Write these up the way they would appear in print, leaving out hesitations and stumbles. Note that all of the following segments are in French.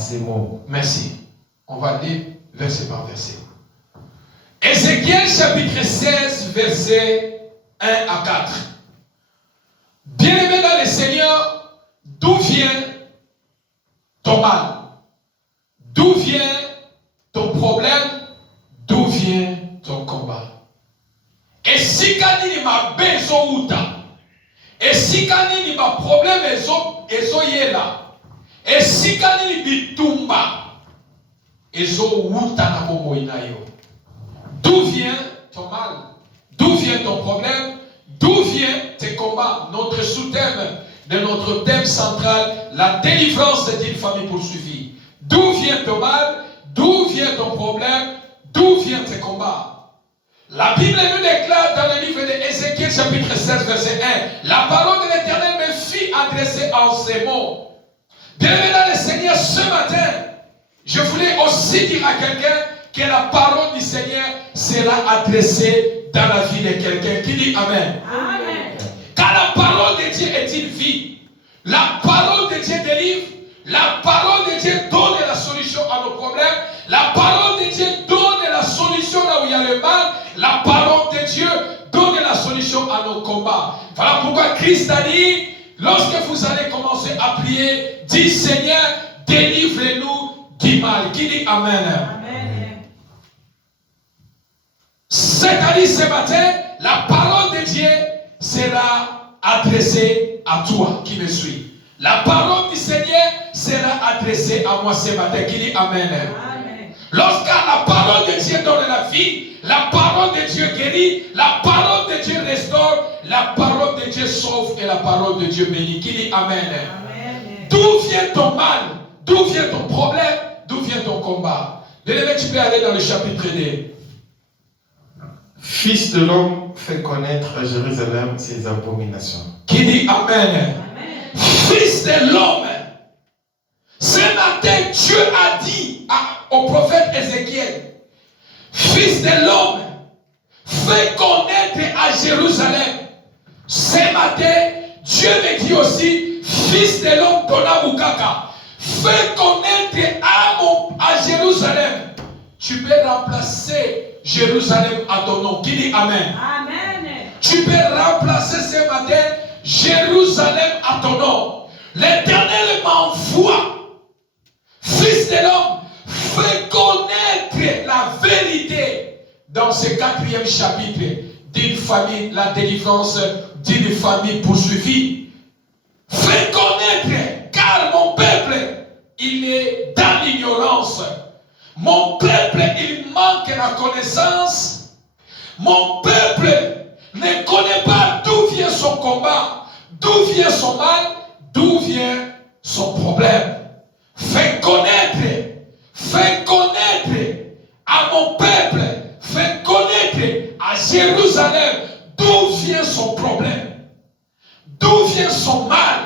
ces mots. Merci. On va lire verset par verset. Ézéchiel chapitre 16, verset 1 à 4. Bien-aimé dans le Seigneur, d'où vient ton mal? D'où vient ton problème? D'où vient ton combat? Et si kanini ma bezo uta, et si kanini ma problème ezo yela, et si kanini bitumba ezo uta na bomo inayo. D'où vient ton mal? D'où vient ton problème? D'où viennent tes combats? Notre sous-thème de notre thème central, la délivrance d'une famille poursuivie. D'où vient ton mal? D'où vient ton problème? D'où viennent tes combats? La Bible nous déclare dans le livre d'Ézéchiel chapitre 16 verset 1, la parole de l'Éternel me fit adresser en ces mots. Bien-aimé dans le Seigneur, ce matin, je voulais aussi dire à quelqu'un que la parole du Seigneur sera adressée dans la vie de quelqu'un. Qui dit Amen? Amen. Car la parole de Dieu est une vie. La parole de Dieu délivre. La parole de Dieu donne la solution à nos problèmes. La parole de Dieu donne la solution là où il y a le mal. La parole de Dieu donne la solution à nos combats. Voilà pourquoi Christ a dit, lorsque vous allez commencer à prier, dis Seigneur, délivre-nous du mal. Qui dit Amen? Amen. C'est-à-dire ce matin, la parole de Dieu sera adressée à toi qui me suis. La parole du Seigneur sera adressée à moi ce matin. Qui dit Amen? Amen. Lorsque la parole de Dieu donne la vie, la parole de Dieu guérit, la parole de Dieu restaure, la parole de Dieu sauve et la parole de Dieu bénit. Qui dit Amen? Amen. D'où vient ton mal? D'où vient ton problème? D'où vient ton combat? Bien-aimé, tu peux aller dans le chapitre 2. Fils de l'homme fait connaître à Jérusalem ses abominations. Qui dit Amen? Amen. Fils de l'homme. Ce matin, Dieu a dit au prophète Ézéchiel, Fils de l'homme, fais connaître à Jérusalem. Ce matin, Dieu me dit aussi, Fils de l'homme, Tonabukaka, fais connaître à Jérusalem. Tu peux remplacer Jérusalem à ton nom. Qui dit Amen? Amen. Tu peux remplacer ce matin Jérusalem à ton nom. L'Éternel m'envoie. Fils de l'homme, fais connaître la vérité dans ce 4e chapitre d'une famille, la délivrance d'une famille poursuivie. Fais connaître, car mon peuple, il est dans l'ignorance. Mon peuple, il manque la connaissance. Mon peuple ne connaît pas d'où vient son combat, d'où vient son mal, d'où vient son problème. Fais connaître à mon peuple, fais connaître à Jérusalem d'où vient son problème, d'où vient son mal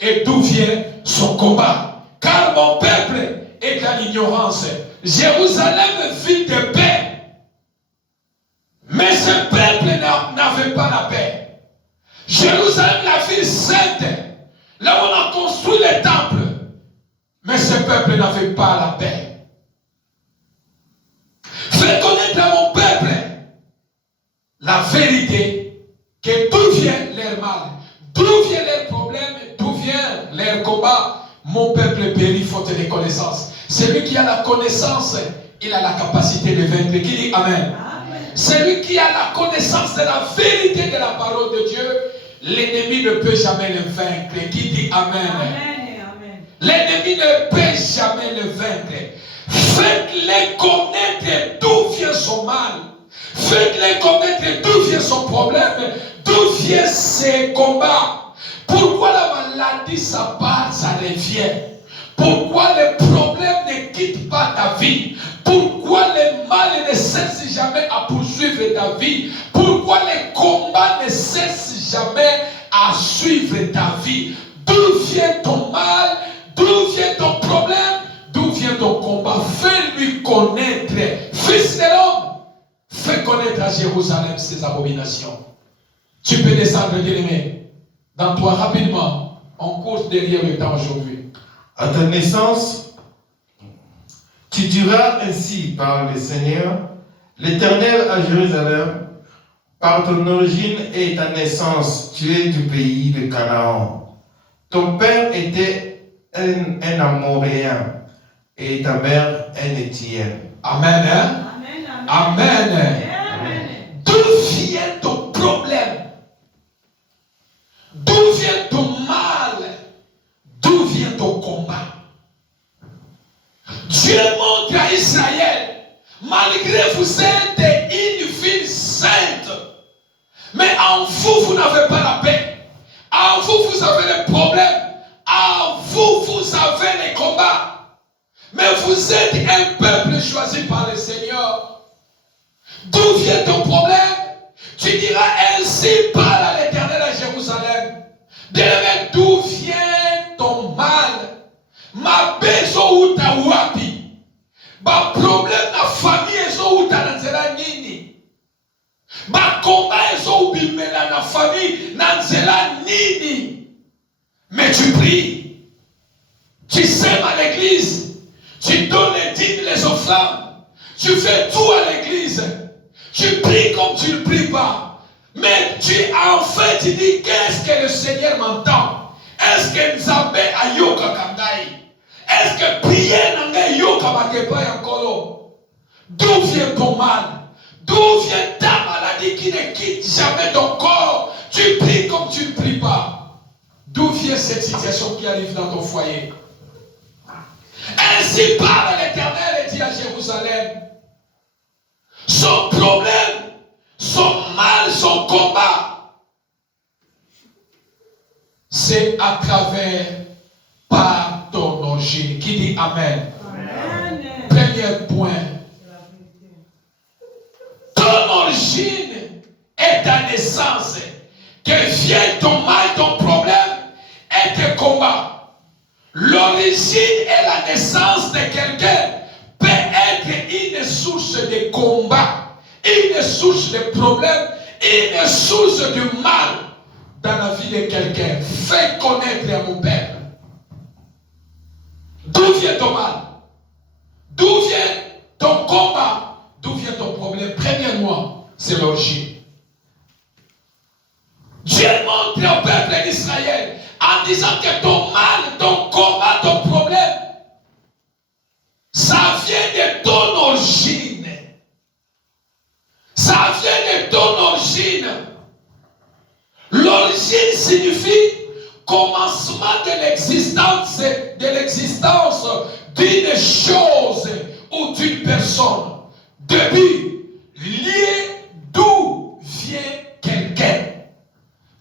et d'où vient son combat. Car mon peuple est dans l'ignorance. Jérusalem vit de paix. Mais ce peuple n'avait pas la paix. Jérusalem, la ville sainte, là où on a construit les temples. Mais ce peuple n'avait pas la paix. Fais connaître à mon peuple la vérité, que d'où vient leur mal, d'où vient leurs problèmes, d'où vient leur combat. Mon peuple périt faute de connaissance. Celui qui a la connaissance, il a la capacité de vaincre. Qui dit Amen? Amen. Celui qui a la connaissance de la vérité de la parole de Dieu, l'ennemi ne peut jamais le vaincre. Qui dit Amen? Amen. L'ennemi ne peut jamais le vaincre. Faites-les connaître d'où vient son mal. Faites-les connaître d'où vient son problème, d'où viennent ses combats. Pourquoi la maladie, ça part, ça revient? Pourquoi les problèmes ne quittent pas ta vie? Pourquoi les mal ne cessent jamais à poursuivre ta vie? Pourquoi les combats ne cessent jamais à suivre ta vie? D'où vient ton mal? D'où vient ton problème? D'où vient ton combat? Fais-lui connaître. Fils de l'homme, fais connaître à Jérusalem ses abominations. Tu peux descendre, bien-aimé. Dans toi, rapidement, on court derrière le temps aujourd'hui. À ta naissance, Tu diras ainsi par le Seigneur, l'Éternel à Jérusalem, par ton origine et ta naissance, tu es du pays de Canaan. Ton père était un Amoréen et ta mère un Étienne. Amen. Hein? Amen. Amen. Amen. D'où vient ton problème? D'où vient ton mal? D'où vient ton combat? Dieu montre à Israël, malgré vous êtes une ville sainte, mais en vous, vous n'avez pas la paix. En vous, vous avez les problèmes. En vous, vous avez les combats. Mais vous êtes un peuple choisi par le Seigneur. D'où vient ton problème? Tu diras, ainsi parle à l'Éternel à Jérusalem. Bien-aimé, d'où vient ton mal? Ma besoin ou ta wapi? Ma problème na famille ezo ou ta nzela nini? Ma combat ezo ou bimela na famille na nzela nini? Mais tu pries. Tu sèmes à l'église. Tu donnes les dîmes, les offrandes. Tu fais tout à l'église. Tu pries comme tu ne pries pas. Mais en fait, tu dis, qu'est-ce que le Seigneur m'entend? Est-ce que Nzambe ayoka kangai? Est-ce que prier n'a yoka bakepa yankolo? D'où vient ton mal? D'où vient ta maladie qui ne quitte jamais ton corps? Tu pries comme tu ne pries pas. D'où vient cette situation qui arrive dans ton foyer? Ainsi parle l'Éternel et dit à Jérusalem. Son problème, son mal, son combat, c'est à travers par ton origine. Qui dit Amen? Amen. Premier point. Ton origine est ta naissance. Que vient ton mal, ton problème et tes combats. L'origine et la naissance de quelqu'un peut être une source de combat, une source de problème, une source de mal dans la vie de quelqu'un. Fais connaître à mon peuple. D'où vient ton mal? D'où vient ton combat? D'où vient ton problème? Premièrement, c'est l'origine. Dieu montre au peuple d'Israël en disant que ton mal, ton combat, ton problème, ça vient de ton origine. Ça vient de ton origine. L'origine signifie commencement de l'existence d'une chose ou d'une personne. Début, lié d'où vient quelqu'un.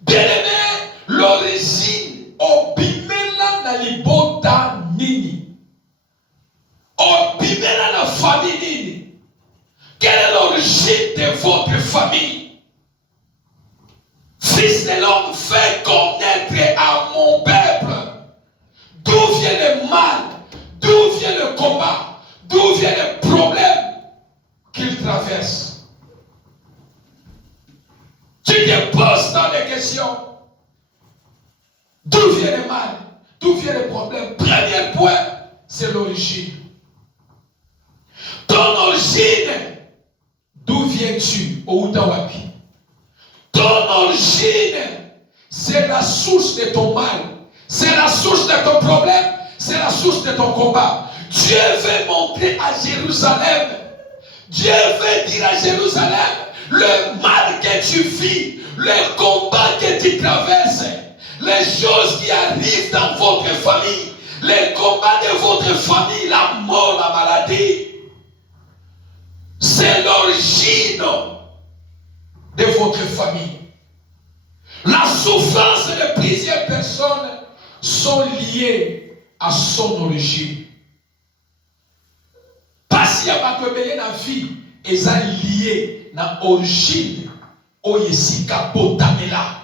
Bien-aimé, l'origine obimela na libota nini? Obimela na famille nini? Quelle est l'origine de votre famille? Fils de l'homme, fait connaître à mon peuple d'où vient le mal, d'où vient le combat, d'où vient le problème qu'il traverse. Tu te poses dans des questions. D'où vient le mal? D'où vient le problème? Premier point, c'est l'origine. Ton origine, d'où viens-tu? Au Utawapi. Ton origine, c'est la source de ton mal. C'est la source de ton problème. C'est la source de ton combat. Dieu veut montrer à Jérusalem. Dieu veut dire à Jérusalem, le mal que tu vis, le combat que tu traverses, les choses qui arrivent dans votre famille, les combats de votre famille, la mort, la maladie, c'est l'origine de votre famille. La souffrance de plusieurs personnes sont liées à son origine. Parce qu'il y a pas de la vie, ils sont liés à l'origine. Oyesika Botamela.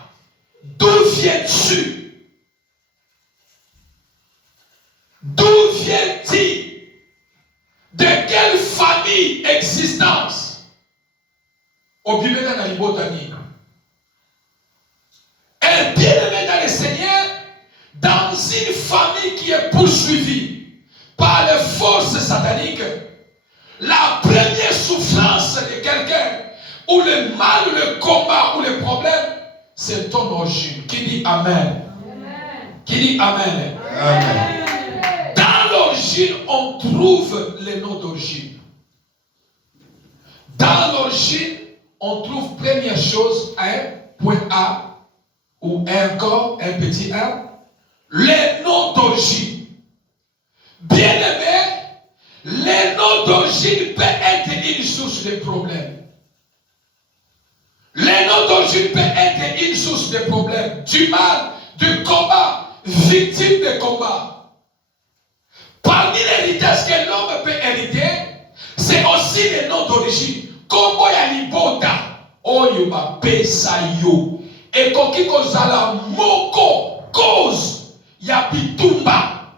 D'où viens-tu? D'où viens-tu? De quelle famille existence? Obimena na libotani. Un bien-aimé dans le Seigneur, dans une famille qui est poursuivie par les forces sataniques, la première souffrance de quelqu'un, ou le mal, ou le combat, ou le problème, c'est ton origine. Qui dit Amen? Qui dit Amen? Amen. Dans l'origine, on trouve les noms d'origine. Dans l'origine, on trouve première chose, un point A, ou un corps, un petit A, les noms d'origine. Bien aimé, les noms d'origine peuvent être une source de problèmes. Les noms d'origine peuvent être une source de problèmes, du mal, du combat, victime de combat. Parmi l'héritage que l'homme peut hériter, c'est aussi les noms d'origine. Comme ya libota, oyo ba pesa yo. Et koki kozala moko cause ya bitumba,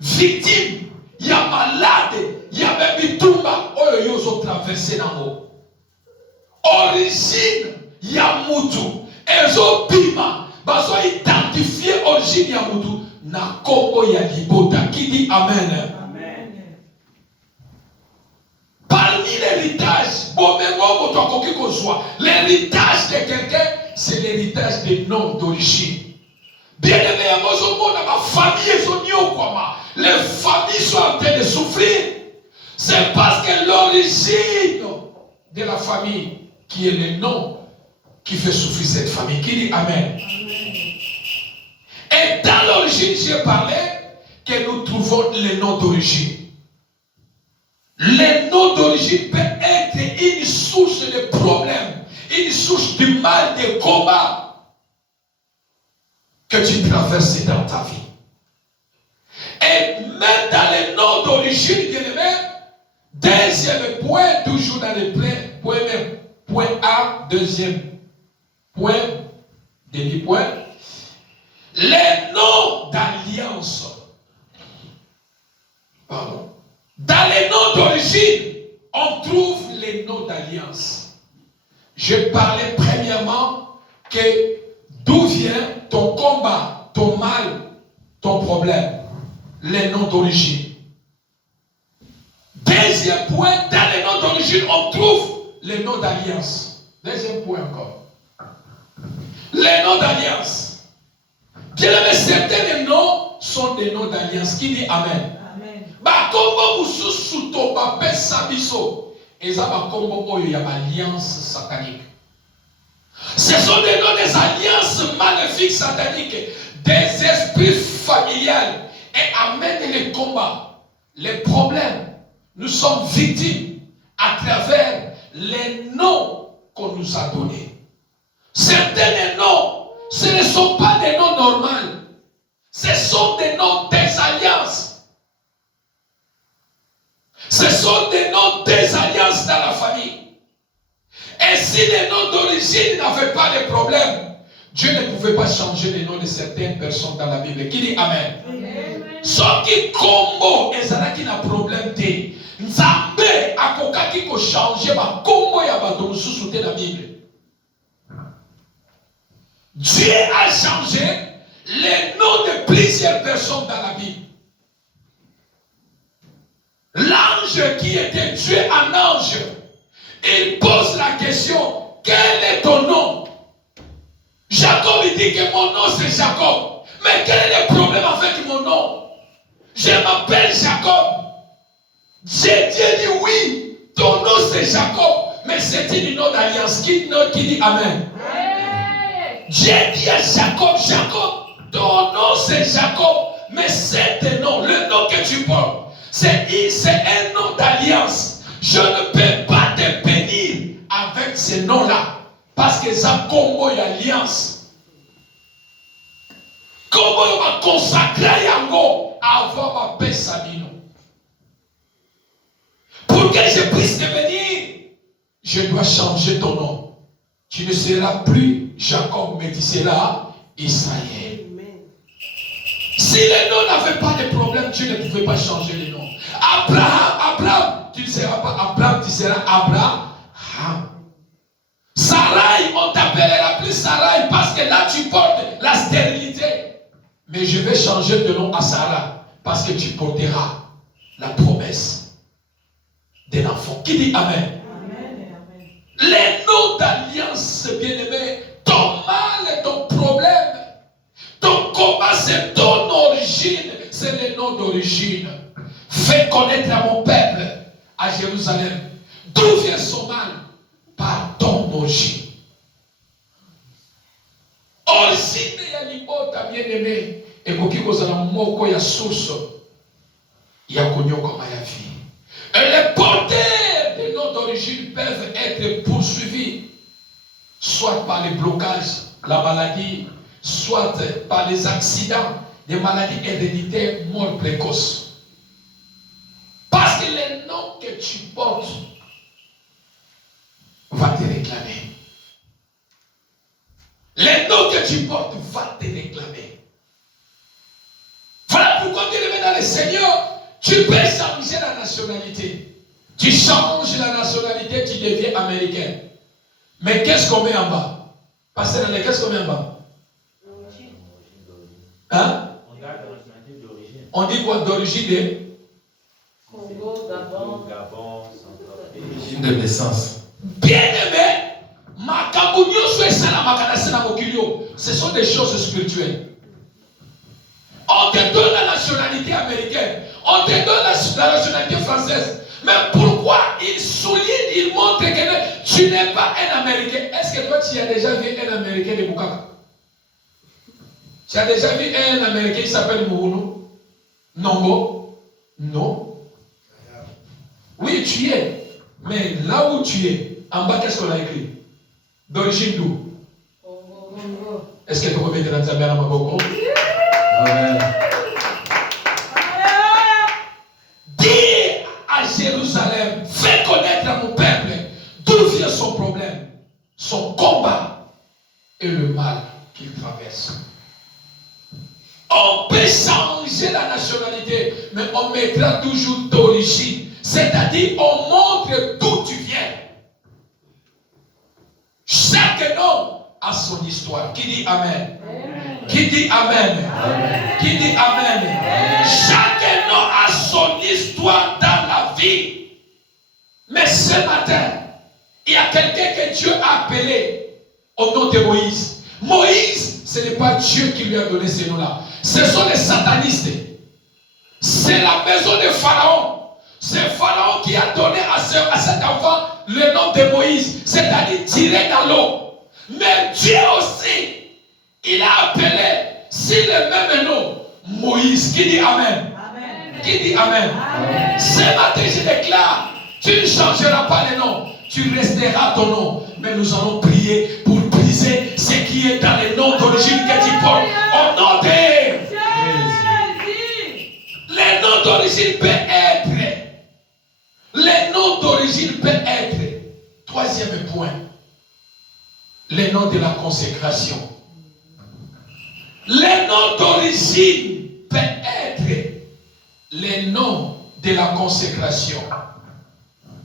victime, ya malade, ya bitumba, oyo yo zo traverser nango. Origine ya mutu, ezo bima, baso identifier origine ya mutu na kombo ya libota. Qui dit Amen? Parmi l'héritage, l'héritage de quelqu'un, c'est l'héritage des noms d'origine. Bien aimé, les familles sont en train de souffrir. C'est parce que l'origine de la famille, qui est le nom, qui fait souffrir cette famille. Qui dit Amen? Et dans l'origine, j'ai parlé que nous trouvons les noms d'origine. Les noms d'origine peuvent être une source de problèmes, une source de mal, de combat que tu traverses dans ta vie. Et même dans les noms d'origine, bien aimé, deuxième point, toujours dans les point A, deuxième point, demi-point, les noms d'alliance. Pardon. Dans les noms d'origine, on trouve les noms d'alliance. Je parlais premièrement que d'où vient ton combat, ton mal, ton problème. Les noms d'origine. Deuxième point, dans les noms d'origine, on trouve les noms d'alliance. Deuxième point encore. Les noms d'alliance. Bien aimé, certains noms sont des noms d'alliance. Qui dit Amen? Bakombo mususu to bapesa biso eza bakombo oyo ya alliance satanique. Ce sont des noms des alliances maléfiques sataniques, des esprits familiales et amènent les combats, les problèmes. Nous sommes victimes à travers les noms qu'on nous a donnés. Certains noms, ce ne sont pas des noms normaux, ce sont des noms des alliances. Ce sont des noms des alliances dans la famille. Et si les noms d'origine n'avaient pas de problème, Dieu ne pouvait pas changer les noms de certaines personnes dans la Bible. Qui dit Amen? Ceux qui combo et ça qui n'a problème de Nzambe akokaki ko changer ma combo ya bato mususu te la Bible. Dieu a changé les noms de plusieurs personnes dans la Bible. L'ange qui était Dieu en ange, il pose la question, quel est ton nom? Jacob il dit que mon nom c'est Jacob. Mais quel est le problème avec mon nom? Je m'appelle Jacob. Dieu dit oui, ton nom c'est Jacob. Mais c'est une nom d'alliance. Qui dit Amen? Dieu dit à Jacob, Jacob, ton nom c'est Jacob. Mais c'est un nom, le nom que tu portes. C'est un nom d'alliance. Je ne peux pas te bénir avec ce nom-là. Parce que ça combo alliance. Comment on va consacrer Yango avant ma paix Sabino? Pour que je puisse devenir, je dois changer ton nom. Tu ne seras plus Jacob, mais tu seras Israël. Si les noms n'avaient pas de problème, Dieu ne pouvait pas changer les noms. Abraham, tu ne seras pas Abraham, tu seras Abraham. Sarai, on t'appellera plus Sarai parce que là tu portes la stérilité. Mais je vais changer de nom à Sarah parce que tu porteras la promesse d'un enfant. Qui dit Amen? Amen et amen. Les noms d'alliance, bien-aimé, ton mal et ton problème, ton combat, c'est ton origine, c'est les noms d'origine. Fais connaître à mon peuple, à Jérusalem, d'où vient son mal, par ton origine. Origine ya libota, bien-aimé, et koki kozala moko ya source ya konyoka ya vie. Et les porteurs de noms d'origine peuvent être poursuivis, soit par les blocages, la maladie, soit par les accidents, des maladies héréditaires, mort précoce. Parce que les noms que tu portes vont te réclamer. Les noms que tu portes vont te réclamer. Voilà pourquoi tu le mets dans le Seigneur. Tu peux changer la nationalité. Tu changes la nationalité, tu deviens américain. Mais qu'est-ce qu'on met en bas? Pasteur, qu'est-ce qu'on met en bas? Hein? On garde la nationalité d'origine. On dit quoi d'origine de? Congo, Gabon. Gabon, Centrafrique. Origine de naissance. Bien-aimé, ce sont des choses spirituelles. On te donne la nationalité américaine, on te donne la nationalité française. Mais pourquoi il souligne, il montre que tu n'es pas un Américain? Est-ce que toi tu as déjà vu un Américain de Bukaka? Tu as déjà vu un Américain qui s'appelle Mourounou? Nongo? Non. Oui, tu es. Mais là où tu es, en bas, qu'est-ce qu'on a écrit? D'origine d'où? Congo. Est-ce que tu peux mettre dans ta main à ma boca? Amen. Dis à Jérusalem, fais connaître à mon peuple d'où vient son problème, son combat et le mal qu'il traverse. On peut changer la nationalité, mais on mettra toujours d'origine. C'est-à-dire, on montre d'où tu viens. Chaque nom a son histoire. Qui dit Amen? Qui dit Amen? Qui dit Amen? Chaque nom a son histoire dans la vie. Mais ce matin, il y a quelqu'un que Dieu a appelé au nom de Moïse. Moïse, ce n'est pas Dieu qui lui a donné ces noms-là. Ce sont les satanistes. C'est la maison de Pharaon. C'est Pharaon qui a donné à cet enfant le nom de Moïse, c'est-à-dire tiré dans l'eau. Mais Dieu aussi, il a appelé, c'est le même nom, Moïse. Qui dit Amen? Amen. Qui dit Amen? Amen. Ce matin, je déclare, tu ne changeras pas le nom, tu resteras ton nom. Mais nous allons prier pour briser ce qui est dans les noms d'origine que tu portes. Au nom de Jésus. les noms d'origine peut être. Les noms d'origine peut être. Troisième point. Les noms de la consécration. Les noms d'origine peut être les noms de la consécration.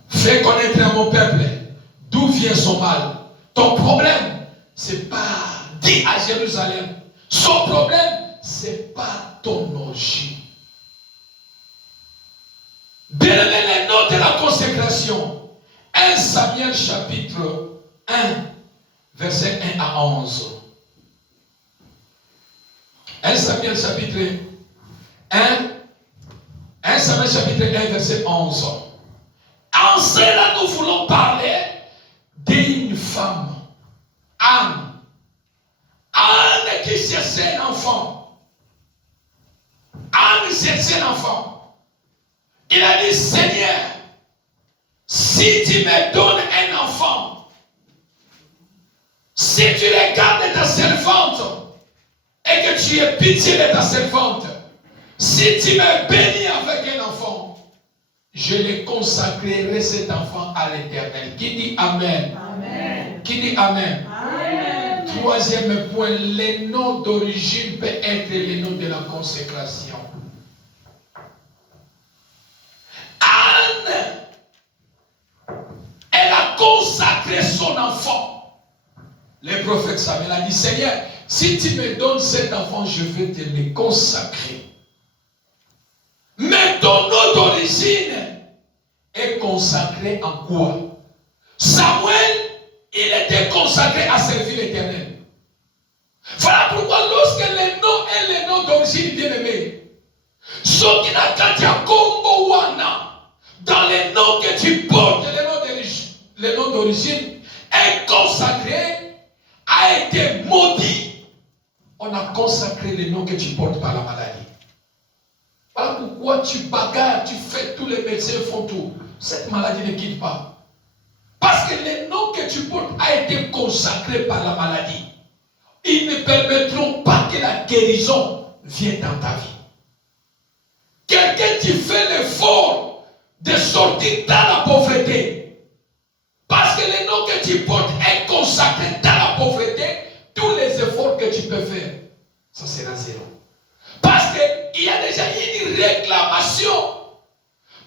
Fais connaître à mon peuple d'où vient son mal. Ton problème, c'est pas dit à Jérusalem. Son problème, c'est pas ton origine. Bien-aimé, les noms de la consécration. 1 Samuel chapitre 1, verset 1 à 11. 1 Samuel chapitre 1 Samuel chapitre 1, verset 11. En cela, nous voulons parler d'une femme, Anne. Anne qui cherchait un enfant. Anne cherchait un enfant. Il a dit, Seigneur, si tu me donnes un enfant, si tu regardes ta servante et que tu aies pitié de ta servante, si tu me bénis avec un enfant, je le consacrerai cet enfant à l'Éternel. Qui dit Amen? Amen. Qui dit Amen? Amen. Troisième point, les noms d'origine peuvent être les noms de la consécration. Anne, elle a consacré son enfant. Le prophète Samuel a dit, Seigneur, si tu me donnes cet enfant, je vais te le consacrer. Mais ton nom d'origine consacré en quoi? Samuel, il était consacré à servir l'Éternel. Voilà pourquoi lorsque les noms et les noms d'origine bien-aimés, ceux qui n'ont qu'à dire Congo Wana, dans les noms que tu portes, les noms d'origine, est consacré, a été maudit. On a consacré les noms que tu portes par la maladie. Voilà pourquoi tu bagarres, tu fais, tous les médecins font tout. Cette maladie ne quitte pas. Parce que les noms que tu portes a été consacré par la maladie. Ils ne permettront pas que la guérison vienne dans ta vie. Quelqu'un qui fait l'effort de sortir dans la pauvreté, parce que le nom que tu portes est consacré dans la pauvreté, tous les efforts que tu peux faire, ça sera zéro. Parce qu'il y a déjà une réclamation.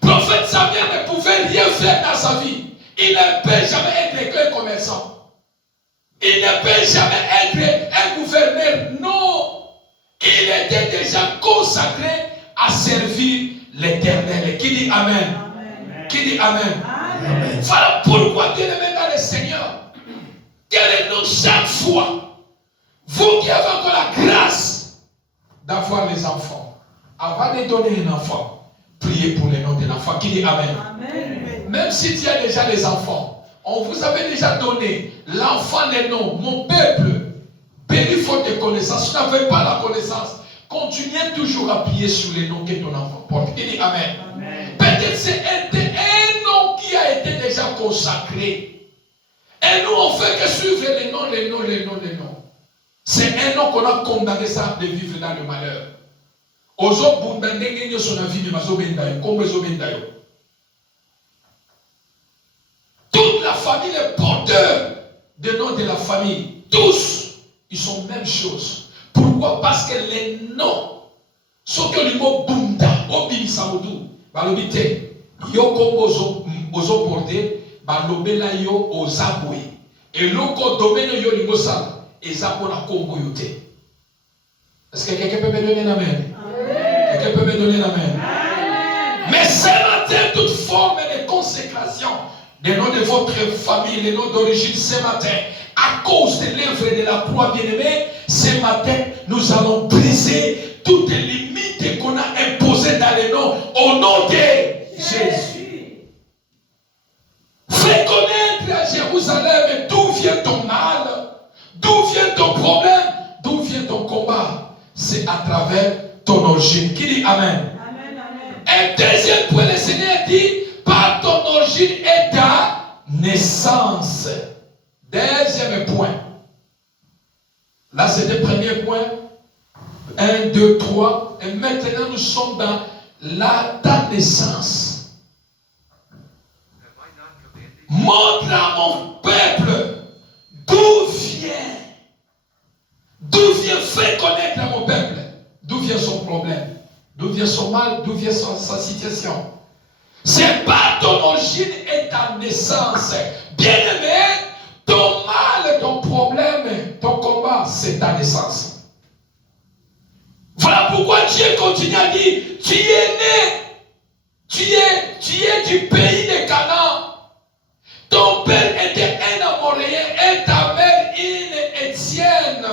Prophète Samuel ne pouvait rien faire dans sa vie. Il ne peut jamais être qu'un commerçant. Il ne peut jamais être un gouverneur. Non. Il était déjà consacré à servir l'Éternel. Qui dit Amen? Amen. Qui dit Amen? Amen. Voilà pourquoi, bien-aimés dans le Seigneur, quelle chaque fois, vous qui avez encore la grâce d'avoir les enfants, avant de donner un enfant, priez pour les noms de l'enfant. Qui dit Amen? Amen. Même si tu as déjà les enfants, on vous avait déjà donné l'enfant les noms, mon peuple, béni faute de connaissance. Si tu n'avais pas la connaissance, continuez toujours à prier sur les noms que ton enfant porte. Qui dit Amen? Amen. Peut-être c'est un nom qui a été déjà consacré. Et nous, on fait que suivre les noms, les noms, les noms, les noms. C'est un nom qu'on a condamné ça de vivre dans le malheur. Toute la famille, les porteurs des noms de la famille, tous, ils sont même chose. Pourquoi? Parce que les noms, ce que le mot Bunda, Obi Saoudou, Balobite, Yoko Ozo porté, Balobela yo Ozabwe. Et l'autre domaine yo Lingosal, et Zabo na Congo yote. Est-ce que quelqu'un peut me donner l'amen? Quelqu'un peut me donner l'amen? Mais ce matin, toute forme de consécration, les noms de votre famille, les noms d'origine, ce matin, à cause de l'œuvre de la croix bien-aimée, ce matin, nous allons briser toutes les limites qu'on a imposées dans les noms, au nom de Jésus. Fais connaître à Jérusalem d'où vient ton mal, d'où vient ton problème, d'où vient ton combat. C'est à travers ton origine. Qui dit Amen? Amen. Un deuxième point, le Seigneur dit, par ton origine et ta naissance. Deuxième point. Là, c'était le premier point. 1, 2, 3. Et maintenant, nous sommes dans ta naissance. Montre à mon peuple d'où vient, fais connaître à mon peuple d'où vient son problème, d'où vient son mal, d'où vient sa situation. C'est pas ton origine et ta naissance. Bien-aimé, ton mal, ton problème, ton combat, c'est ta naissance. Voilà pourquoi Dieu continue à dire, tu es né, tu es du pays de Canaan. Ton père était un Amoréen et ta mère une Étienne.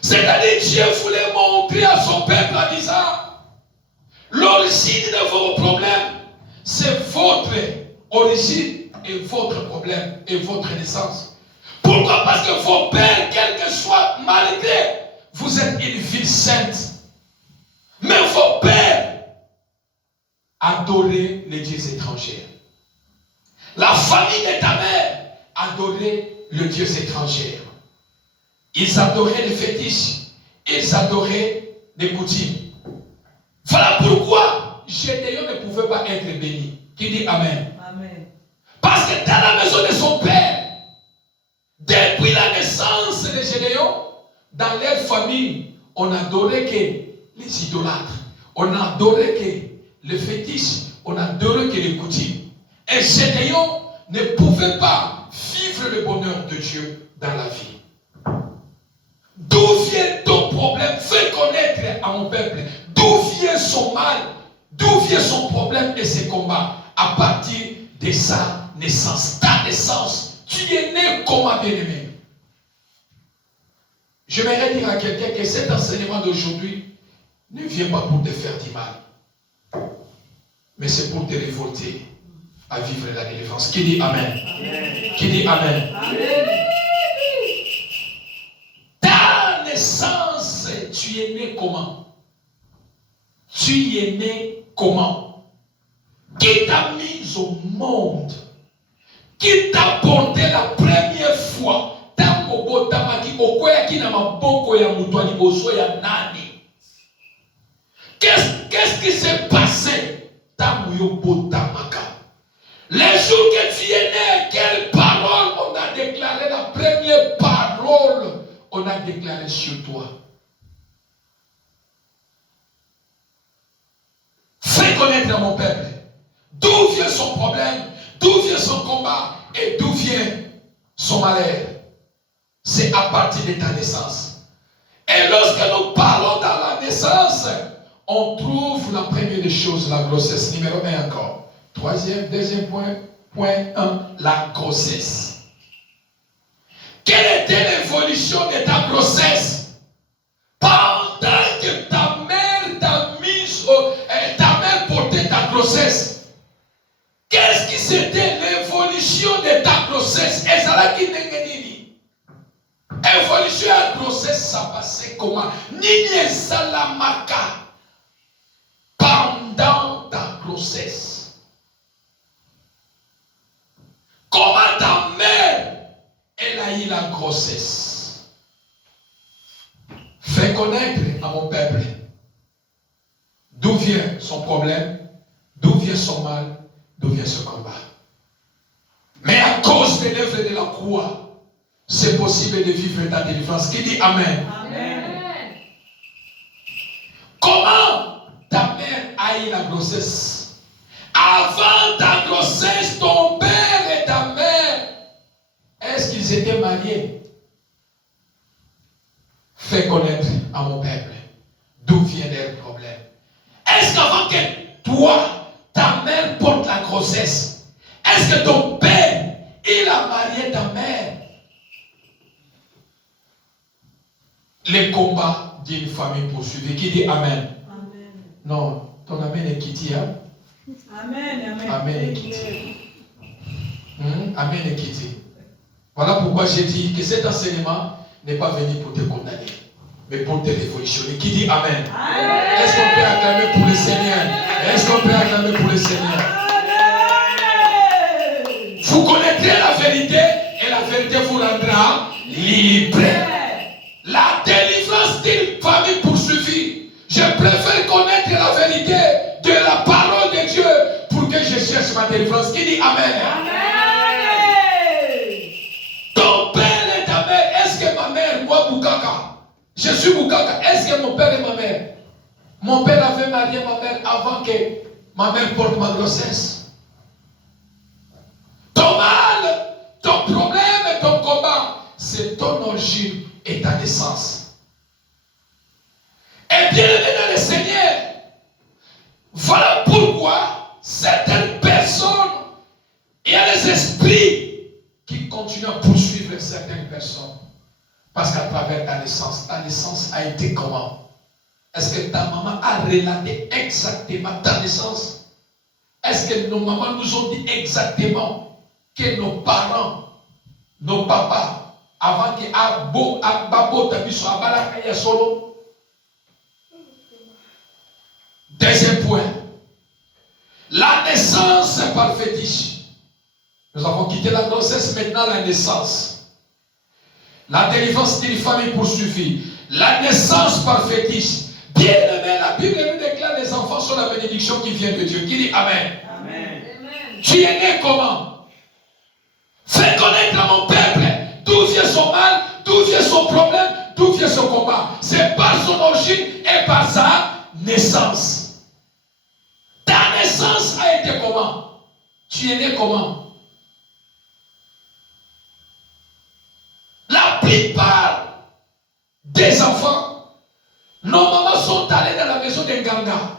C'est-à-dire Dieu voulait montrer à son peuple en disant, l'origine de vos problèmes, c'est votre origine et votre problème et votre naissance. Pourquoi? Parce que vos pères, quel que soit, malgré, vous êtes une ville sainte. Mais vos pères adoraient les dieux étrangers. La famille de ta mère adorait le dieu étranger. Ils adoraient les fétiches. Ils adoraient les coutumes. Voilà pourquoi Gédéon ne pouvait pas être béni. Qui dit Amen? Amen. Parce que dans la maison de son père, depuis la naissance de Gédéon, dans leur famille, on adorait que les idolâtres. On adorait que les fétiches. On adorait que les coutumes. Et Gédéon ne pouvait pas vivre le bonheur de Dieu dans la vie. D'où vient ton problème? Fais connaître à mon peuple. D'où vient son mal? D'où vient son problème et ses combats? À partir de sa naissance. Ta naissance, tu es né comment, bien-aimé? J'aimerais dire à quelqu'un que cet enseignement d'aujourd'hui ne vient pas pour te faire du mal, mais c'est pour te révolter à vivre la délivrance. Qui dit Amen? Amen. Qui dit Amen? Amen. Ta naissance, tu es né comment? Tu es né comment? Qui t'a mis au monde? Qui t'a porté la première fois? Tango tamaki okoya kina maboko ya mutwani boso ya nani? Qu'est-ce qui s'est passé? Tango yo botamaka. Les jours que tu es né, quelle parole on a déclaré? La première parole on a déclaré sur toi. Fais connaître à mon peuple d'où vient son problème, d'où vient son combat et d'où vient son malheur. C'est à partir de ta naissance. Et lorsque nous parlons dans la naissance, on trouve la première des choses, la grossesse. Numéro 1 encore. Deuxième point, point 1, la grossesse. Quelle était l'évolution de ta grossesse? Pendant que ta mère t'a mis, ta mère portait ta grossesse. Qu'est-ce qui c'était l'évolution de ta grossesse? Et ça là qui n'est évolution de la grossesse, ça passait comment? Nini salamaka pendant ta grossesse. Comment ta mère, elle a eu la grossesse? Fais connaître à mon peuple d'où vient son problème, d'où vient son mal, d'où vient ce combat. Mais à cause de l'œuvre de la croix, c'est possible de vivre ta délivrance. Qui dit Amen? Amen. Comment ta mère a eu la grossesse? Avant ta grossesse, ton père et ta mère, est-ce qu'ils étaient mariés? Fais connaître à mon peuple d'où vient leur problème. Est-ce qu'avant que toi, ta mère porte la grossesse, est-ce que ton père, il a marié ta mère? Les combats d'une famille poursuivie. Qui dit Amen? Amen. Non, ton Amen est quitté. Hein? Amen. Amen. Amen est quitté. Amen est quitté. Voilà pourquoi j'ai dit que cet enseignement n'est pas venu pour te condamner, mais pour te révolutionner. Qui dit Amen? Amen. Est-ce qu'on peut acclamer pour le Seigneur? Est-ce qu'on peut acclamer pour le Seigneur? Amen. Vous connaîtrez la vérité et la vérité vous rendra libre. La délivrance d'une famille poursuivie. Je préfère connaître la vérité de la parole de Dieu pour que je cherche ma délivrance. Qui dit Amen? Amen. Ton père et ta mère, est-ce que ma mère, moi Boukaka, je suis Boukaka, est-ce que mon père et ma mère? Mon père avait marié ma mère avant que ma mère porte ma grossesse. Ton mal, ton problème et ton combat, c'est ton origine et ta naissance. Et bien aimé dans le Seigneur, voilà pourquoi certaines personnes, il y a des esprits qui continuent à poursuivre certaines personnes. Parce qu'à travers ta naissance a été comment? Est-ce que ta maman a relaté exactement ta naissance? Est-ce que nos mamans nous ont dit exactement que nos parents, nos papas, avant que Ababo Tabiso Abalaka ya solo? Deuxième point, la naissance par fétiche. Nous avons quitté la grossesse, maintenant la naissance. La délivrance d'une famille poursuivie. La naissance par fétiche. Bien aimé, la Bible nous déclare les enfants sont la bénédiction qui vient de Dieu. Qui dit Amen? Amen. Tu es né comment? Fais connaître à mon peuple d'où vient son mal, d'où vient son problème, d'où vient son combat. C'est par son origine et par sa naissance. Ta naissance a été comment? Tu es né comment? La plupart des enfants, nos mamans sont allées dans la maison des Nganga.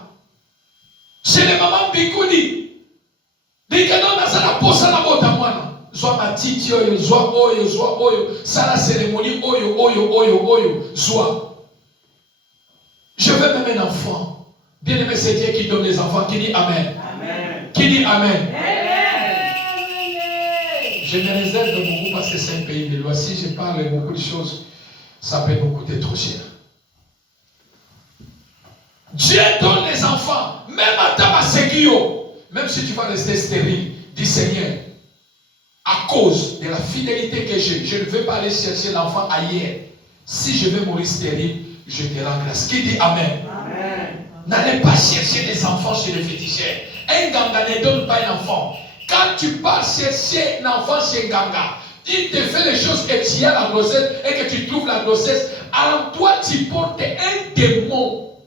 Chez les mamans Bikouni, dès que non, ça la pose à la botte à moi. Soit ma titi, soit oyo, ça la cérémonie, oyo, soit. Je veux même un enfant. Bien aimé, c'est Dieu qui donne les enfants. Qui dit Amen? Amen. Qui dit Amen? Amen. Je me réserve de beaucoup parce que c'est un pays de loi. Si je parle beaucoup de choses, ça peut nous coûter trop cher. Dieu donne les enfants, même à Tabasekio, même si tu vas rester stérile, dis Seigneur, à cause de la fidélité que j'ai, je ne veux pas aller chercher l'enfant ailleurs. Si je vais mourir stérile, je te rends grâce. Qui dit Amen? Amen. N'allez pas chercher des enfants chez les féticheurs. Un ganga ne donne pas un enfant. Quand tu pars chercher un enfant chez un ganga, il te fait les choses et tu as la grossesse et que tu trouves la grossesse, en toi tu portes un démon.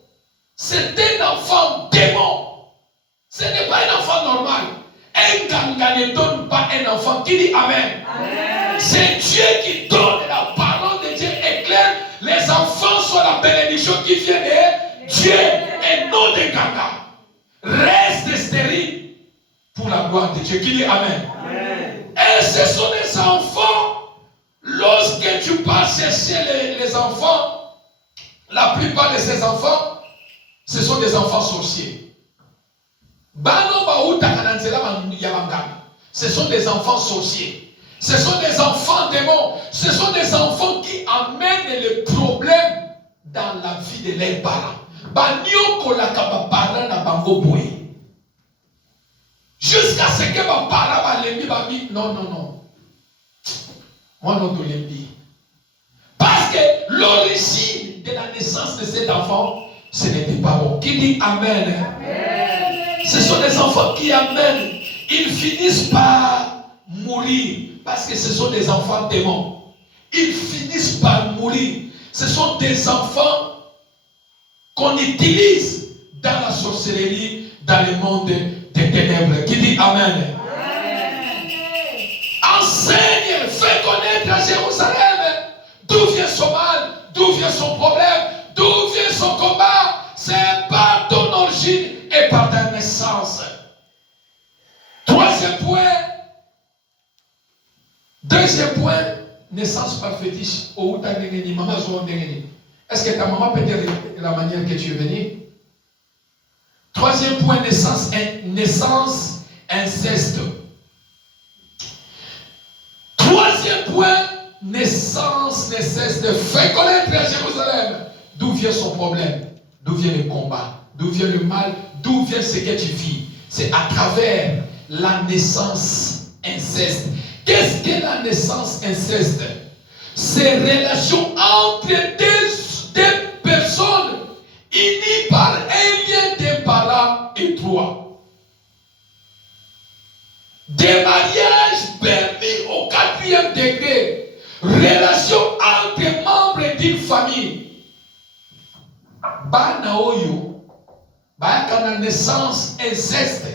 C'est un enfant démon. Ce n'est pas un enfant normal. Un ganga ne donne pas un enfant. Qui dit Amen? Amen. C'est Dieu qui donne. La parole de Dieu est claire. Les enfants sont la bénédiction qui vient de Dieu et non des ganga. Reste stérile pour la gloire de Dieu. Qui dit Amen? Amen. Et ce sont des enfants. Lorsque tu pars chercher les enfants, la plupart de ces enfants, ce sont des enfants sorciers. Ce sont des enfants sorciers. Ce sont des enfants démons. Ce sont des enfants qui amènent les problèmes dans la vie de leurs parents. Jusqu'à ce que mes parents me non, non, non. Moi, non, parce que l'origine de la naissance de cet enfant, ce n'était pas bon. Qui dit Amen? Amen. Ce sont des enfants qui amènent. Ils finissent par mourir parce que ce sont des enfants démons. Ils finissent par mourir. Ce sont des enfants qu'on utilise dans la sorcellerie, dans le monde des ténèbres. Qui dit Amen? Enseigne, fais connaître à Jérusalem d'où vient son mal, d'où vient son problème, d'où vient son combat. C'est par ton origine et par ta naissance. Troisième point. Deuxième point, naissance par fétiche. Est-ce que ta maman peut dire la manière que tu es venu? Troisième point, naissance inceste. Troisième point, naissance inceste. Fais connaître à Jérusalem d'où vient son problème, d'où vient le combat, d'où vient le mal, d'où vient ce que tu vis. C'est à travers la naissance inceste. Qu'est-ce que la naissance inceste? C'est relation entre deux personnes unies par un lien de parents étroits. Des mariages permis au 4e degré. Relation entre membres d'une famille. Bana oyo, la naissance inceste.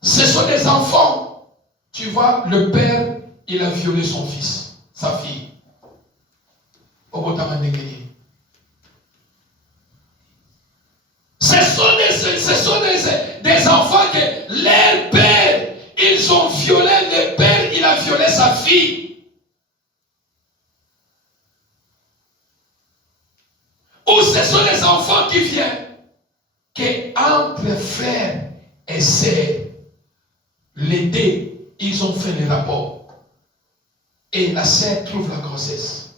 Ce sont des enfants. Tu vois, le père, il a violé son fils, sa fille. Ce sont des enfants que leur père, ils ont violé. Le père, il a violé sa fille. Ou ce sont les enfants qui viennent, que entre frères et sœurs, les deux, ils ont fait les rapports. Et la sœur trouve la grossesse.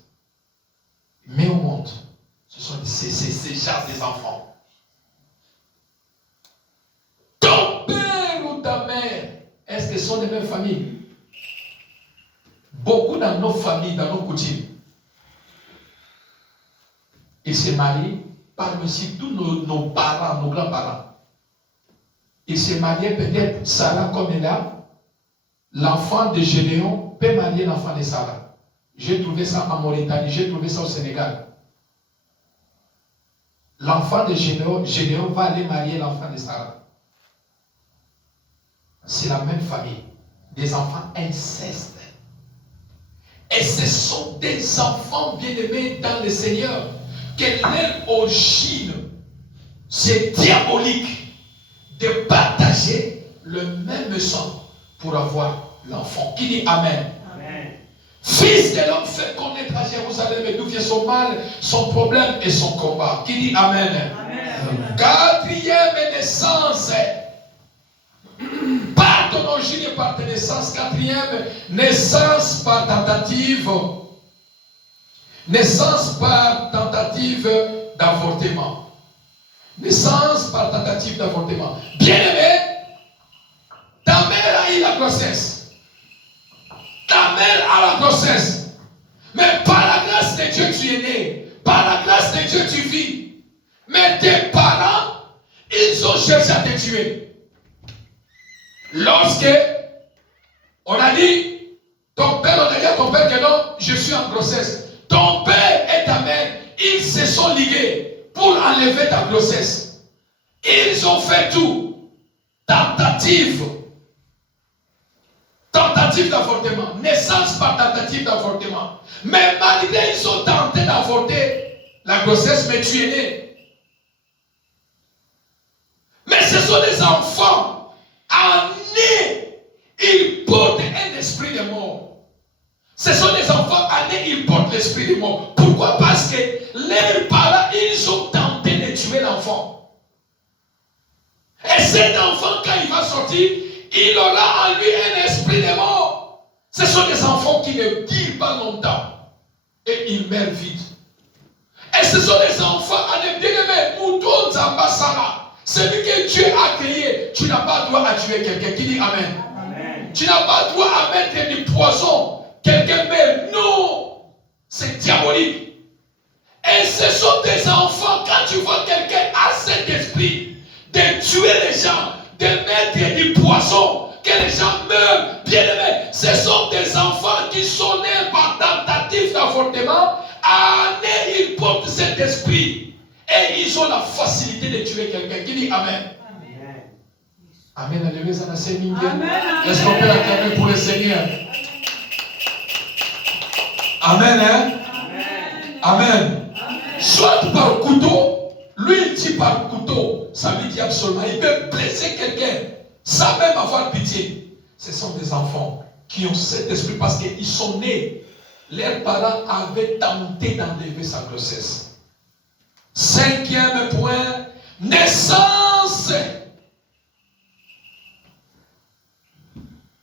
Mais au monde, ce sont ces gens des enfants. Ton père ou ta mère, est-ce que ce sont les mêmes familles? Beaucoup dans nos familles, dans nos coutumes, ils se marient par-dessus tous nos parents, nos grands-parents. Ils se mariaient peut-être, Sarah comme elle a, l'enfant de Gédéon peut marier l'enfant de Sarah. J'ai trouvé ça en Mauritanie, j'ai trouvé ça au Sénégal. L'enfant de Gédéon va aller marier l'enfant de Sarah. C'est la même famille. Des enfants incestes. Et ce sont des enfants bien-aimés dans le Seigneur. Que leur origine, c'est diabolique. de partager le même sang pour avoir l'enfant. Qui dit Amen? Amen. Fils de l'homme fait connaître à Jérusalem et d'où vient son mal, son problème et son combat. Qui dit Amen? Amen. Quatrième naissance. Par ton origine et par tes naissances. Quatrième, naissance par tentative. Naissance par tentative d'avortement. Naissance par tentative d'avortement. Bien-aimé, ta mère a eu la grossesse. Ta mère a la grossesse. Mais par la grâce de Dieu, tu es né. Par la grâce de Dieu, tu vis. Mais tes parents, ils ont cherché à te tuer. Lorsque on a dit, ton père, on a dit à ton père que non, je suis en grossesse. Ton père et ta mère, ils se sont ligués pour enlever ta grossesse. Ils ont fait tout. Tentative d'avortement. Naissance par tentative d'avortement. Mais malgré ils ont tenté d'avorter la grossesse, mais tu es né. Mais ce sont des enfants. En nez, ils portent un esprit de mort. Ce sont des enfants, en nez, ils portent l'esprit de mort. Pourquoi? Parce que leurs parents, ils ont tenté de tuer l'enfant. Et cet enfant, quand il va sortir, il aura en lui un esprit de mort. Ce sont des enfants qui ne durent pas longtemps. Et ils meurent vite. Et ce sont des enfants, en bien-aimé, Mouton Zambasara. Celui que Dieu a créé, tu n'as pas droit à tuer quelqu'un. Qui dit Amen? Amen. Tu n'as pas droit à mettre du poison. Quelqu'un meurt. Non. C'est diabolique. Et ce sont des enfants, quand tu vois quelqu'un a cet esprit de tuer les gens, de mettre du poison, que les gens meurent, bien aimés, ce sont des enfants qui sont nés par tentative d'avortement. En eux, ils portent cet esprit. Et ils ont la facilité de tuer quelqu'un. Qui dit Amen? Amen. Alléluia. Est-ce qu'on peut acclamer pour le Seigneur? Amen. Hein? Amen. Soit par couteau, lui il dit par couteau, ça lui dit absolument, il peut blesser quelqu'un sans même avoir pitié. Ce sont des enfants qui ont cet esprit parce qu'ils sont nés. Leurs parents avaient tenté d'enlever sa grossesse. Cinquième point, naissance.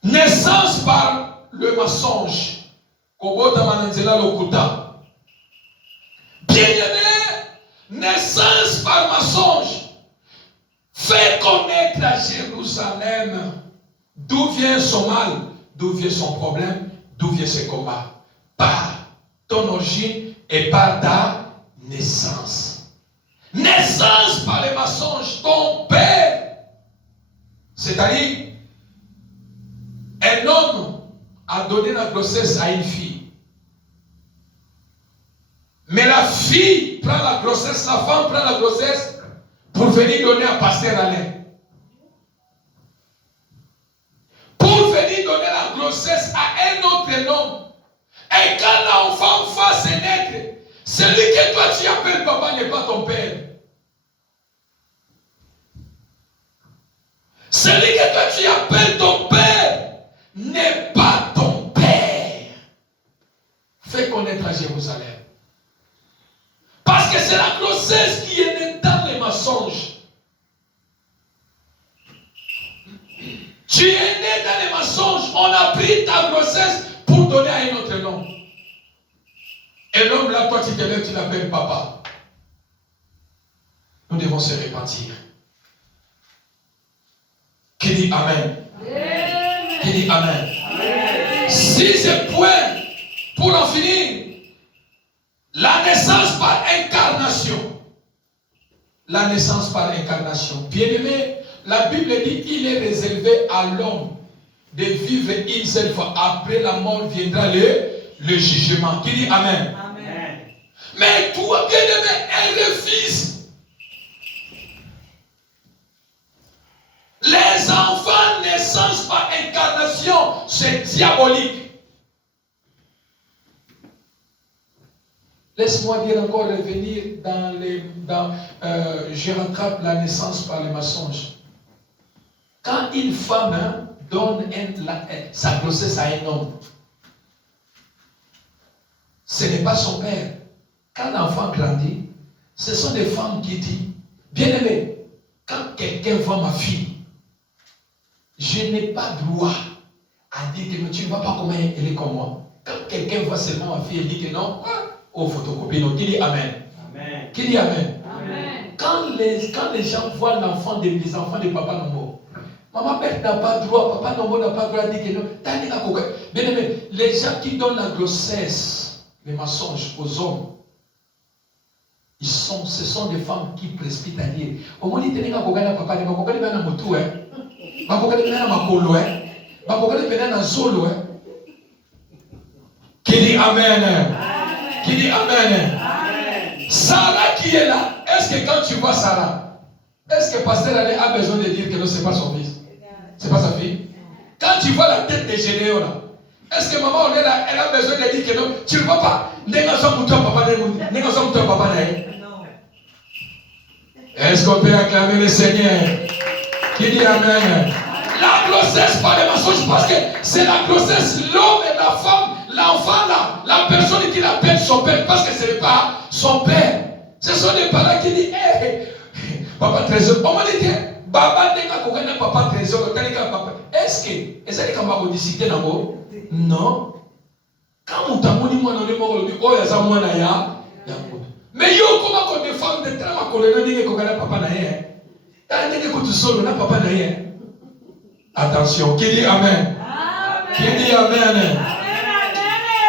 Naissance par le mensonge. Bien-aimé, naissance par mensonge. Fais connaître à Jérusalem d'où vient son mal, d'où vient son problème, d'où vient ses combats. Par ton origine et par ta naissance. Naissance par les mensonges. Ton père, c'est-à-dire un homme a donné la grossesse à une fille. Mais la fille prend la grossesse, la femme prend la grossesse pour venir donner à Pasteur Alain. Pour venir donner la grossesse à un autre homme. Et quand l'enfant va se naître, celui que toi tu appelles papa n'est pas ton père. Celui que toi tu appelles ton père n'est pas ton père. Fais connaître à Jérusalem. Parce que c'est la grossesse qui est née dans les mensonges. Tu es né dans les mensonges. On a pris ta grossesse pour donner à un autre nom. Et l'homme là, toi tu te lèves, tu l'appelles papa. Nous devons se repentir. Qui dit Amen? Amen. Qui dit Amen? Amen. Sixième point, pour en finir, la naissance par incarnation. La naissance par incarnation. Bien-aimé, la Bible dit qu'il est réservé à l'homme de vivre une seule fois. Après la mort viendra le jugement. Qui dit Amen? Amen. Mais toi, bien-aimé, elle refuse. Les enfants naissance par incarnation, c'est diabolique. Laisse-moi dire encore revenir je rattrape la naissance par les mensonges. Quand une femme donne sa grossesse à un homme, ce n'est pas son père. Quand l'enfant grandit, ce sont des femmes qui disent, bien-aimé, quand quelqu'un voit ma fille, je n'ai pas droit à dire que tu ne vois pas comment elle est comme moi. Quand quelqu'un voit seulement ma fille, elle dit que non, oh photocopie, non, qui dit Amen. Amen. Qui dit Amen. Amen. Quand les gens voient l'enfant les enfants de Papa Nombo, maman père n'a pas droit, Papa Nombo n'a pas droit à dire que non. Bien aimé, les gens qui donnent la grossesse, les mensonges aux hommes, ce sont des femmes qui précipitent à dire au moins il papa ne va pas na motu va pas na makolo va pas na zolo qui dit amen. Qui dit amen. Sarah qui est là, est-ce que quand tu vois Sarah, est-ce que pasteur Ali a besoin de dire que non, c'est pas son fils, c'est pas sa fille? Quand tu vois la tête de Gédéon là, est-ce que maman on est là, elle a besoin de dire que non, tu ne vois pas Est-ce qu'on peut acclamer le Seigneur? Qui dit amen? La grossesse, pas de mensonge, parce que c'est la grossesse, l'homme et la femme, l'enfant là, la personne qui l'appelle son père, parce que ce n'est pas son père. Ce sont des parents qui disent, hey, papa trésor, on m'a dit, Baba n'est pas papa trésor, papa. Est-ce que ça dit qu'on va discuter d'abord? Non. Quand on t'a dit, moi, on dit, oh, il y a moi, il y a. Mais yo, comment qu'on défend de trama qu'on a dit qu'on a papa naïe? T'as dit que tu sors, on a papa naïe. Attention, qui dit amen? Qui dit amen?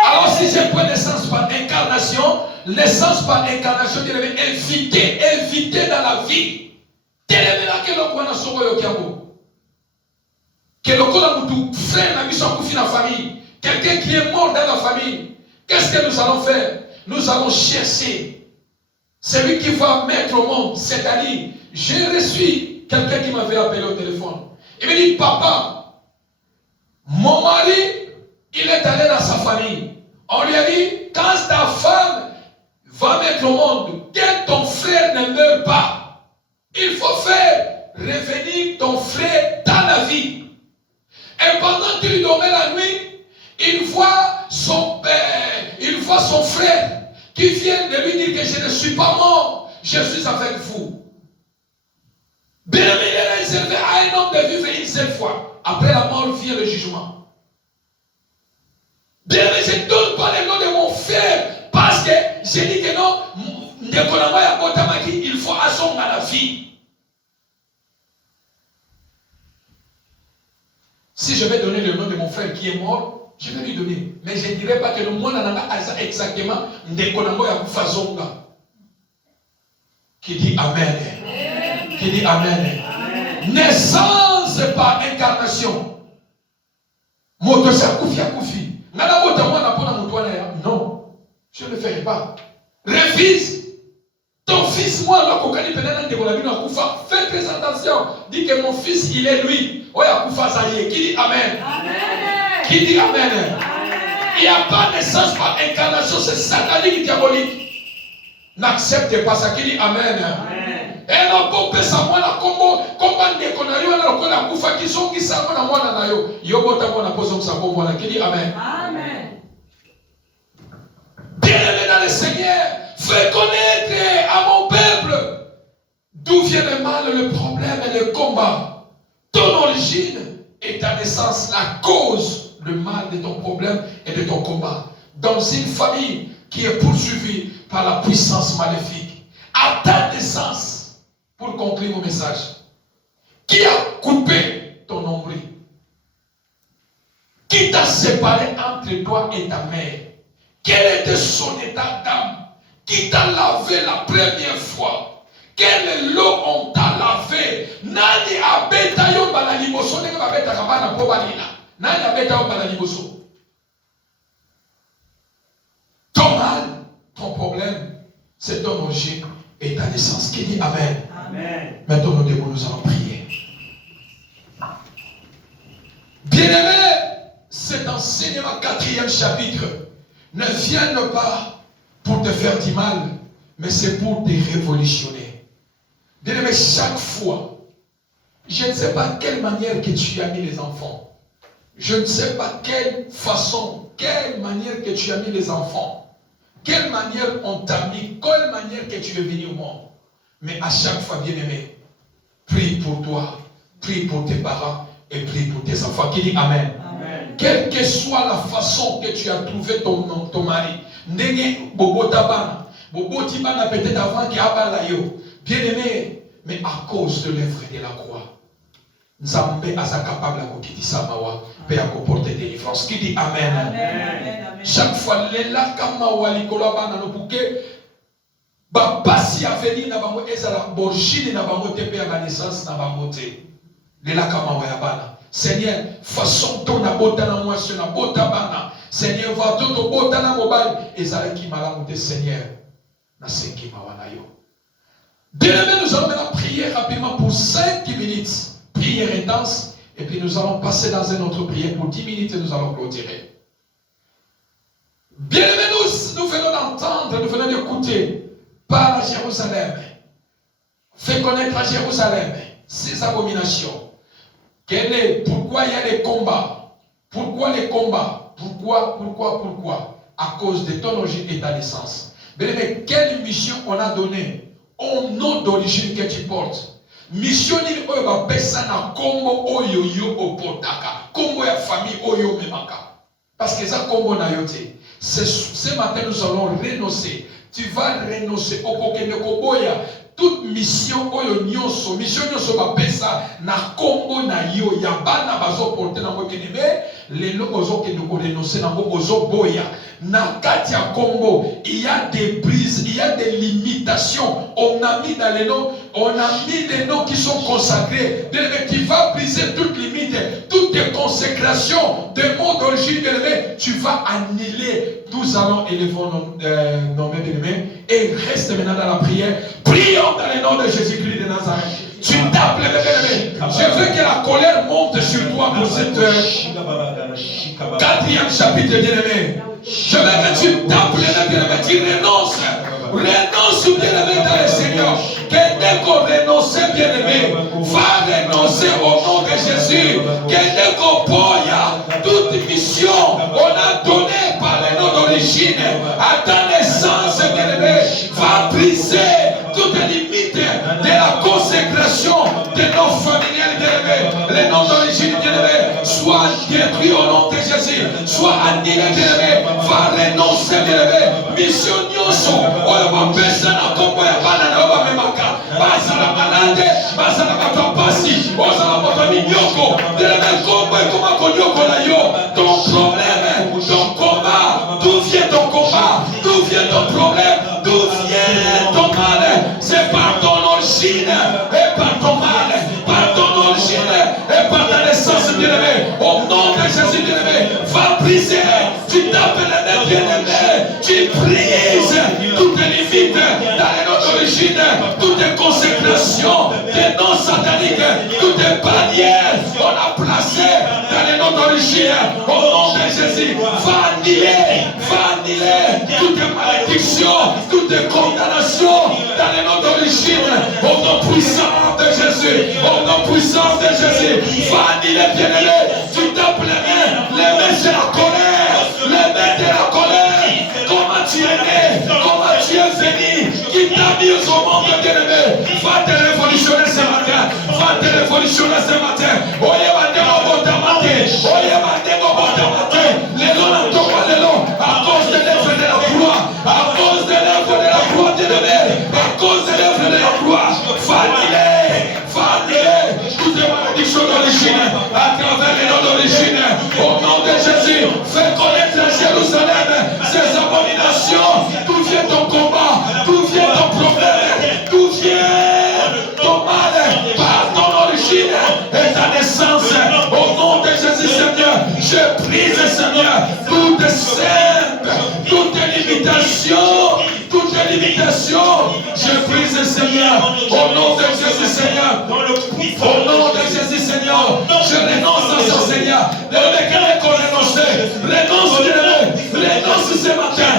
Alors, si j'ai point naissance par incarnation, naissance par incarnation, tu devais inviter dans la vie. Télémé là que l'on a sauvé le Kiabo. Que l'on a tout frère, la mission pour la famille. Quelqu'un qui est mort dans la famille. Qu'est-ce que nous allons faire? Nous allons chercher celui qui va mettre au monde. C'est-à-dire, j'ai reçu quelqu'un qui m'avait appelé au téléphone. Il me dit, papa, mon mari, il est allé dans sa famille. On lui a dit, quand ta femme va mettre au monde, que ton frère ne meure pas, il faut faire revenir ton frère dans la vie. Et pendant qu'il dormait la nuit, il voit son père, il voit son frère qui vient de lui dire que je ne suis pas mort, je suis avec vous. Bien aimé, il est réservé à un homme de vivre une seule fois. Après la mort vient le jugement. Bien aimé, je ne donne pas le nom de mon frère parce que j'ai dit que non, il faut assumer à la vie. Si je vais donner le nom de mon frère qui est mort, je vais lui donner. Mais je ne dirai pas que le monde n'a pas exactement qui dit amen. Qui dit amen. Naissance par incarnation. Non, je ne le ferai pas. Refuse. Ton fils, moi, fais très attention. Dis que mon fils, il est lui. Qui dit amen. Qui dit amen. Il n'y a pas de naissance par incarnation, c'est satanique, diabolique. N'accepte pas ça. Qui dit amen. Et non, pour que ça, moi, comment on arrive à la koufa qui sont qui savent à moi, na yo. Yo, bota moi, na poson sa bon voilà. Qui dit amen. Bien-aimé dans le Seigneur, fais connaître à mon peuple d'où vient le mal, le problème et le combat. Ton origine est ta naissance, la cause, le mal de ton problème et de ton combat. Dans une famille qui est poursuivie par la puissance maléfique. À ta naissance, pour conclure mon message, qui a coupé ton nombril? Qui t'a séparé entre toi et ta mère? Quel était son état d'âme? Qui t'a lavé la première fois? Quelle eau on t'a lavé? Nani abeta yo bala liboso ndenge babeta kabana po balila. Nani abeta yo bala liboso? Ton mal, ton problème, c'est ton origine et ta naissance. Qui dit amen? Amen. Maintenant nous allons prier. Bien-aimé, cet enseignement 4e chapitre ne vient pas pour te faire du mal, mais c'est pour te révolutionner. Bien-aimé, chaque fois Je ne sais pas quelle manière que tu as mis les enfants. Je ne sais pas quelle façon, quelle manière que tu as mis les enfants. Quelle manière on t'a mis, quelle manière que tu es venu au monde. Mais à chaque fois, bien-aimé, prie pour toi, prie pour tes parents et prie pour tes enfants. Qui dit Amen. Amen. Quelle que soit la façon que tu as trouvé ton mari, ndenge bobo tabana, bobo tibana peut-être avant qu'il abala yo, bien-aimé, mais à cause de l'œuvre de la croix, Nzambe asa capable de kokitisa mawa, peut apporter délivrance. Qui dit Amen. Amen. Chaque fois, les là comme mawa likola bana no bouquet, ba pasi aveni na bango ezala borjini na bango te pe ya ba naissance na bango te. Les là comme mawa ya bana. Seigneur, façon ton abotana moi sur na botabana. Seigneur, va tout au botana mobile ezala ki malamu te Seigneur. Na senki mawa na yo. Bien-aimés, nous allons maintenant prier rapidement pour 5 minutes. Prière intense. Et puis nous allons passer dans une autre prière pour 10 minutes et nous allons clôturer. Bien-aimés, nous venons d'entendre, nous venons d'écouter. Parle à Jérusalem. Fais connaître à Jérusalem ses abominations. Pourquoi il y a des combats? Pourquoi les combats? Pourquoi? À cause de ton origine et ta naissance. Bien-aimés, quelle mission on a donnée au nom d'origine que tu portes? Mission ni oyo ba pesa na kombo oyo yo opotaka. Kombo ya famille oyo memaka. Parce que ça kombo na yote. Ce matin nous allons renoncer. Tu vas renoncer au kokende koboya toute mission oyo nyonso, mission nyonso ba pesa na kombo na yo ya bana bazo porter na mo bien-aimé, lelo ozo kende ko renoncer na mo ozo boya. Na kati ya kombo, il y a des brises, il y a des limitations. On a mis dans les noms, on a mis des noms qui sont consacrés. Tu vas briser toute limite, toutes tes consécrations des mots d'origine, tu vas annuler. Nous allons élever nos mains, bien-aimés, et reste maintenant dans la prière. Prions dans le nom de Jésus-Christ de Nazareth. Tu tapes les bien-aimés. Je veux que la colère monte sur toi pour cette 4e chapitre, bien-aimé. Je veux que tu tapes les bien-aimés, tu renonces. Renonce, bien-aimé, dans le Seigneur. Que dès qu'on renonce, bien-aimé, va renoncer au nom de Jésus. Que dès qu'on poya toute mission, on a donné par le nom d'origine à ta naissance, bien-aimé, va briser toutes les limites de la consécration de nos familiers, bien-aimés. Le nom d'origine, bien-aimé, soit détruit au nom de Jésus, soit annulé, bien-aimé, va renoncer, bien-aimé. Mission nyoso, oyo bapesa na kombo ya bana na oyo bamemaka, bazala malade, bazala bato pasi, ozala bato minyoko, bien-aimé, kombo ekoma konyokola yo. Ton problème, ton combat, d'où vient ton combat, d'où vient ton problème, d'où vient ton mal, c'est par ton origine et par ton mal, par ton origine et par ta naissance, bien-aimé. Au nom de Jésus, bien-aimé, va briser, tu t'appelles bien-aimé, tu brises toutes les limites dans les noms d'origine, toutes les consécrations, des noms sataniques, toutes les barrières qu'on a placées dans les noms d'origine. Au nom de Jésus, va annuler toutes les malédictions, toutes les condamnations dans les noms d'origine. Au nom puissant de Jésus, au nom puissant de Jésus, va annuler, bien-aimé. Tu tapes les mains c'est la colère, les mains de la colère. Comment tu es né, comment tu es venu, qui t'a mis au monde, bien-aimé. Va te révolutionner ce matin, va te révolutionner ce matin. Oye, à cause de l'œuvre de la croix, à cause de l'œuvre de la croix, bien-aimé, à cause de l'œuvre de la croix, va annuler toutes les malédictions d'origine, à travers les noms d'origine, au nom de Jésus, fais connaître à Jérusalem ces abominations, d'où vient ton combat, d'où vient ton problème, d'où vient ton mal, par ton origine et ta naissance, au nom de Jésus, Seigneur, je brise, Seigneur, toutes simples, toutes limitations, je brise, Seigneur, au nom de Jésus, Seigneur, au nom de Jésus, Seigneur, je renonce à ça, Seigneur, renonce ce matin,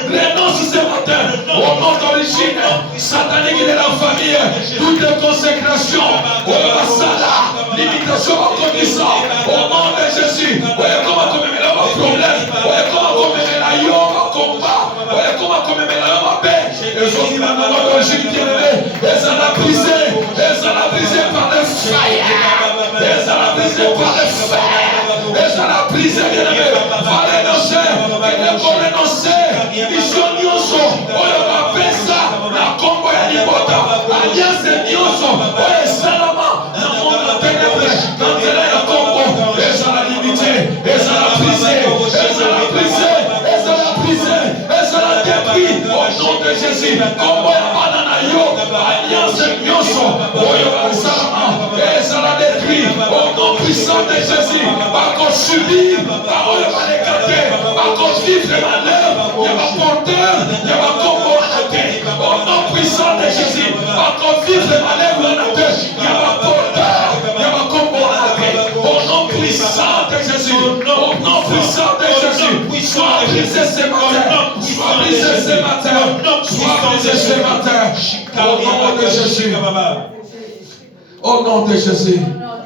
renonce ce matin, au nom d'origine, satanique de la famille, prière. Toute consécration, limitation au nom de Jésus. Comment commettre le problème, comment commettre la combat, comment commettre la paix. Et son d'origine bien-aimée, et ça l'a brisé par le fire. Et ça l'a brisé par le fire. Et ça l'a brisé, bien-aimé. Va renoncer, mission nyonso, oyo bapesa na kombo ya libota, alliance nyonso, oyo esalama na monde ya ténèbre, na nzela ya kombo, ezala limité, ezala brisé, ezala détruit au nom de Jésus. Kombo ya bana na yo, alliance nyonso, oyo basalama, ezala détruit au nom puissant de Jésus. Bako subir, oyo balekate, bako vivre malheur, il y a ma porteur, il y a ma combo à la tête. Au nom puissant de Jésus, bako vivre malheur à la tête, il y a ma porteur, il y a ma combo à la tête. Au nom puissant de Jésus, au nom puissant de Jésus, sois brisé ce matin, sois brisé ce matin, sois brisé ce matin. Au nom de Jésus, au nom de Jésus.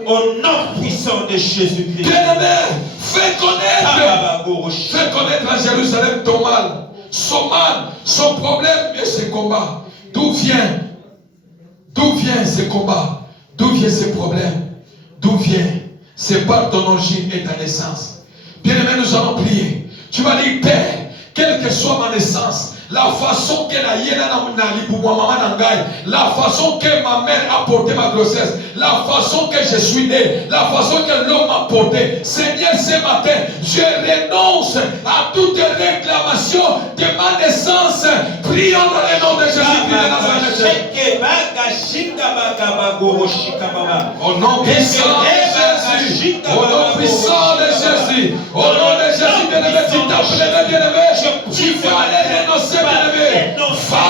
Au nom puissant de Jésus-Christ. Bien-aimé, fais connaître à Jérusalem ton mal, son problème et ses combats. D'où vient ces combats? D'où vient ces problèmes? D'où vient? C'est par ton origine et ta naissance. Bien-aimé, nous allons prier. Tu vas dire, Père, quelle que soit ma naissance, la façon que la façon que ma mère a porté ma grossesse, la façon que je suis né, la façon que l'homme m'a porté, Seigneur, ce matin, je renonce à toute réclamation de ma naissance. Prions dans le nom de Jésus-Christ de Nazareth. Au nom puissant de Jésus, au nom puissant de Jésus, au nom de Jésus, bien-aimé, tu t'appelles, bien-aimé, tu vas aller renoncer, bien-aimé, va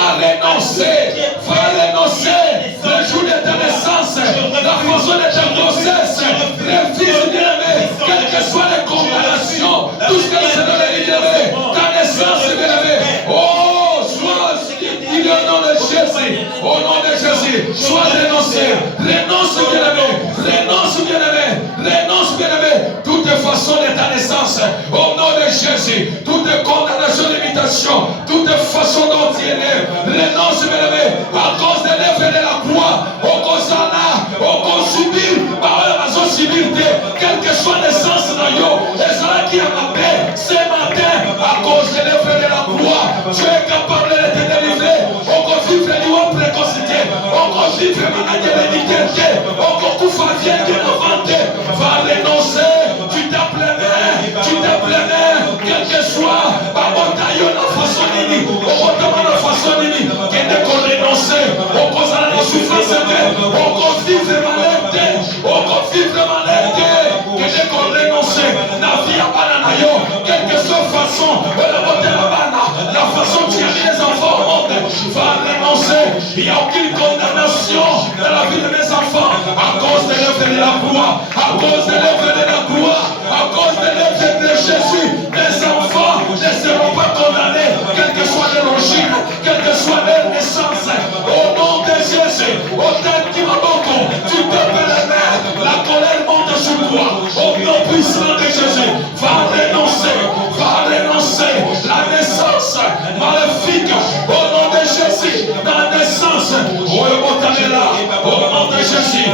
renoncer le jour de ta naissance, la façon de ta grossesse, refuse, bien-aimé, quelles que soient les condamnations, tout ce que le Seigneur a dit, bien-aimé, ta naissance, bien-aimé, oh, sois, il est au nom de Jésus, au nom de Jésus, sois renoncé, renonce, bien-aimé, toute façon de ta naissance, au nom de Jésus, toute condamnation, limitation, toute façon dont tu es né, renonce, bien-aimé, à cause de l'œuvre de la croix, au cause de subir, quelle que soit naissance dans yo, et cela qui a ma paix, ce matin, à cause de l'œuvre de la croix, tu es capable de te délivrer, au cause vivre du haut précocité, au cause vivre malade de l'édité, au cause tout fa vient de l'inventer, va renoncer, tu t'appelles, quel que soit, la façon nini, au la façon nini, qui est de renoncer, au cause de la souffrance, au cause vivre malade, au cause vivre malade, qui est de renoncer, la vie à bananayo, quelle que soit façon, la façon de tirer les enfants au monde, va renoncer, il n'y a aucune condamnation dans la vie de mes enfants, à cause de l'œuvre de la croix, à cause de l'œuvre de la croix, à cause de l'œuvre de Jésus, les enfants ne seront pas condamnés, quelle que soit leur origine, quelle que soit leur naissance, au nom de Jésus, au temps qui m'a beaucoup, tu te peux la main, la colère monte sur toi, au nom puissant de Jésus, va renoncer, la naissance maléfique, au nom de Jésus, dans la naissance, au nom de Jésus,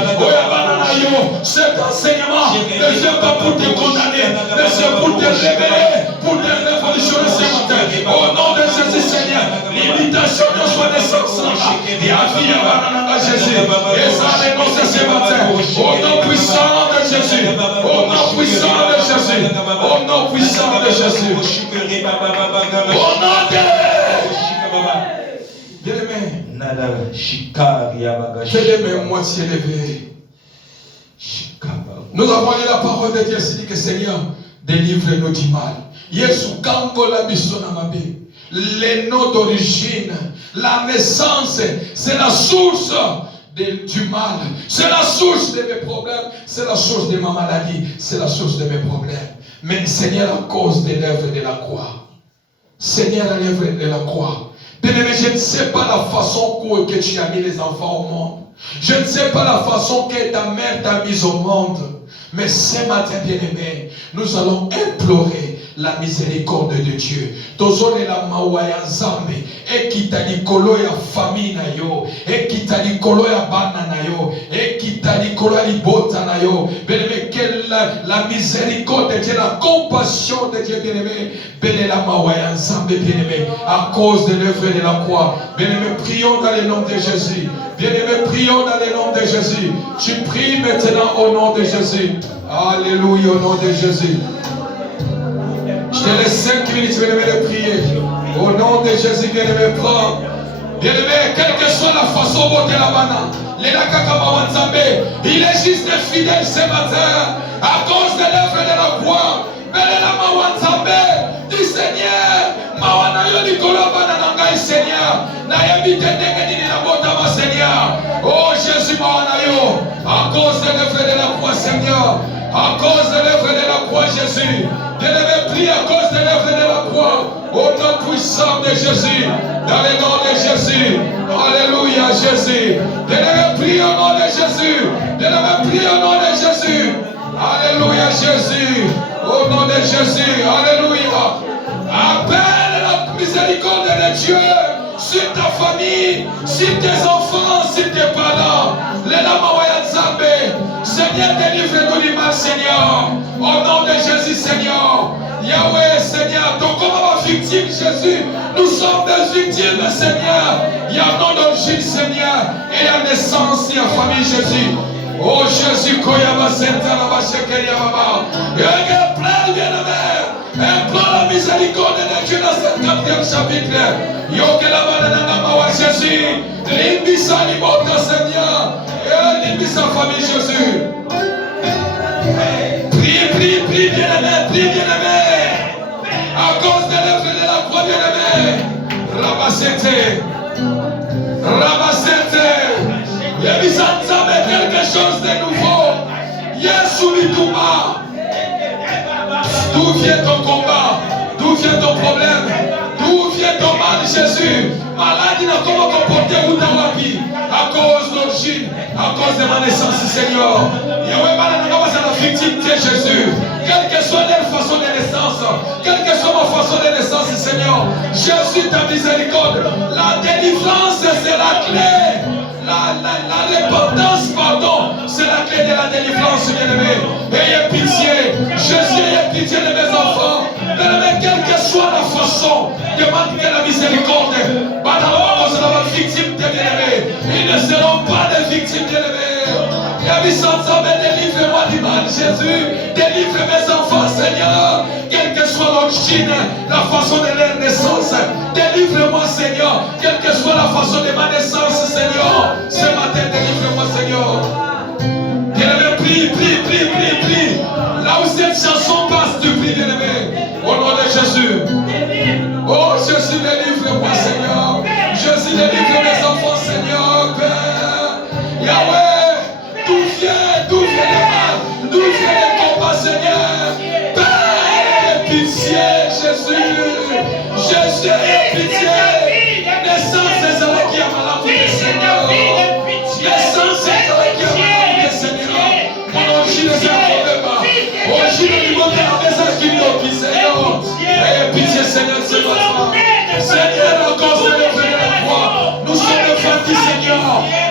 cet enseignement ne vient pas pour te condamner, mais c'est pour te révéler, pour te révolutionner ce matin. Au nom de Jésus, Seigneur, l'imitation de soi naissance, et à vie à Jésus, et ça renonce ce matin. Au nom puissant de Jésus, au nom puissant de Jésus, au nom puissant de Jésus, au nom de bien-aimé, bien-aimé, moitié levé. Nous avons lu la parole de Dieu, c'est dit que Seigneur, délivre-nous du mal. Yesu kangola bisona mabe. Les noms d'origine, la naissance, c'est la source du mal. C'est la source de mes problèmes. C'est la source de ma maladie. C'est la source de mes problèmes. Mais Seigneur, à cause de l'œuvre de la croix, Seigneur, à l'œuvre de la croix, Bien-aimé, je ne sais pas la façon que tu as mis les enfants au monde. Je ne sais pas la façon que ta mère t'a mise au monde. Mais ce matin, bien-aimé, nous allons implorer la miséricorde de Dieu. Tozolela mawa ya nzambe, ekita likolo ya famille na yo, ekita likolo ya bana na yo, ekita likolo ya libota na yo. Bien-aimé, que la miséricorde de Dieu, la compassion de Dieu, bien-aimé, bénéla mawa ya nzambe, bien-aimé, à cause de l'œuvre de la croix. Bien-aimé, prions dans le nom de Jésus. Bien-aimé, prions dans le nom de Jésus. Tu pries maintenant au nom de Jésus. Alléluia, au nom de Jésus. Je te laisse 5 minutes, bien-aimé, de prier. Au nom de Jésus, bien-aimé, prends. Bien-aimé, quelle que soit la façon dont tu es là-bas, il est juste fidèle ce matin à cause de l'œuvre de la croix. Du Seigneur, Seigneur, oh Jésus, à cause de l'œuvre de la croix, Seigneur, à cause de l'œuvre de la croix, Jésus, bien-aimé, prie à cause de l'œuvre de la croix, au nom puissant de Jésus, dans le nom de Jésus, alléluia, Jésus, bien-aimé, prie au nom de Jésus, bien-aimé, prie au nom de Jésus, alléluia, Jésus, au nom de Jésus, alléluia, appelle la miséricorde de Dieu sur ta famille, sur tes enfants, sur tes parents. Seigneur, délivre-nous du mal, Seigneur. Au nom de Jésus, Seigneur. Yahweh, Seigneur, donc comme ma victime, Jésus, nous sommes des victimes, Seigneur. Il y a nom d'origine, Seigneur, et la naissance, il y a famille, Jésus. Oh Jésus, Koyama Senta, la Bacheke Yamama. Implore la miséricorde de Dieu dans ce 4e chapitre. Jésus, Limbisa Libota Seigneur, et Limbisa famille Jésus. Prie, bien-aimé, à cause de l'œuvre de la croix, bien-aimé. Rabassete, Yebisanta, mais quelque chose de nouveau. Yesu Mituma. D'où vient ton combat? D'où vient ton problème? D'où vient ton mal, Jésus? Maladie n'a comment comporter ou tawapi? À cause d'origine, à cause de ma naissance, Seigneur. Yahweh, c'est la victime de Jésus. Quelle que soit leur façon de naissance, quelle que soit ma façon de naissance, Seigneur, Jésus, ta miséricorde, la délivrance, c'est la clé. La repentance, pardon, c'est la clé de la délivrance, bien-aimé. Ayez pitié, Jésus, ayez pitié de mes enfants. Bien-aimé, quelle que soit la façon, demande que la miséricorde. Banalo, c'est la victime de bien-aimé. Ils ne seront pas des victimes, bien-aimé. Délivre-moi du mal, Jésus. Délivre mes enfants, Seigneur. Quelle que soit l'origine, la façon de leur naissance. Délivre-moi, Seigneur. Quelle que soit la façon de ma naissance, Seigneur. Ce matin, délivre-moi, Seigneur. Bien-aimé, prie. Là où cette chanson passe, tu pries, bien-aimé. Au nom de Jésus. Oh, Jésus, délivre-moi, Seigneur. Jésus, délivre mes enfants, Seigneur. Père. Yahweh. D'où vient le mal? D'où vient le combat, Seigneur? Père, pitié, Jésus. Jésus, pitié. Naissance des hommes qui a malade, Seigneur. Naissance des hommes qui a malade, Seigneur. Mon origine est un problème. Origine du monde de la maison qui nous prie, Seigneur. Ayez pitié, Seigneur, c'est votre Seigneur, à cause de l'œuvre de la croix, nous sommes vendus, Seigneur.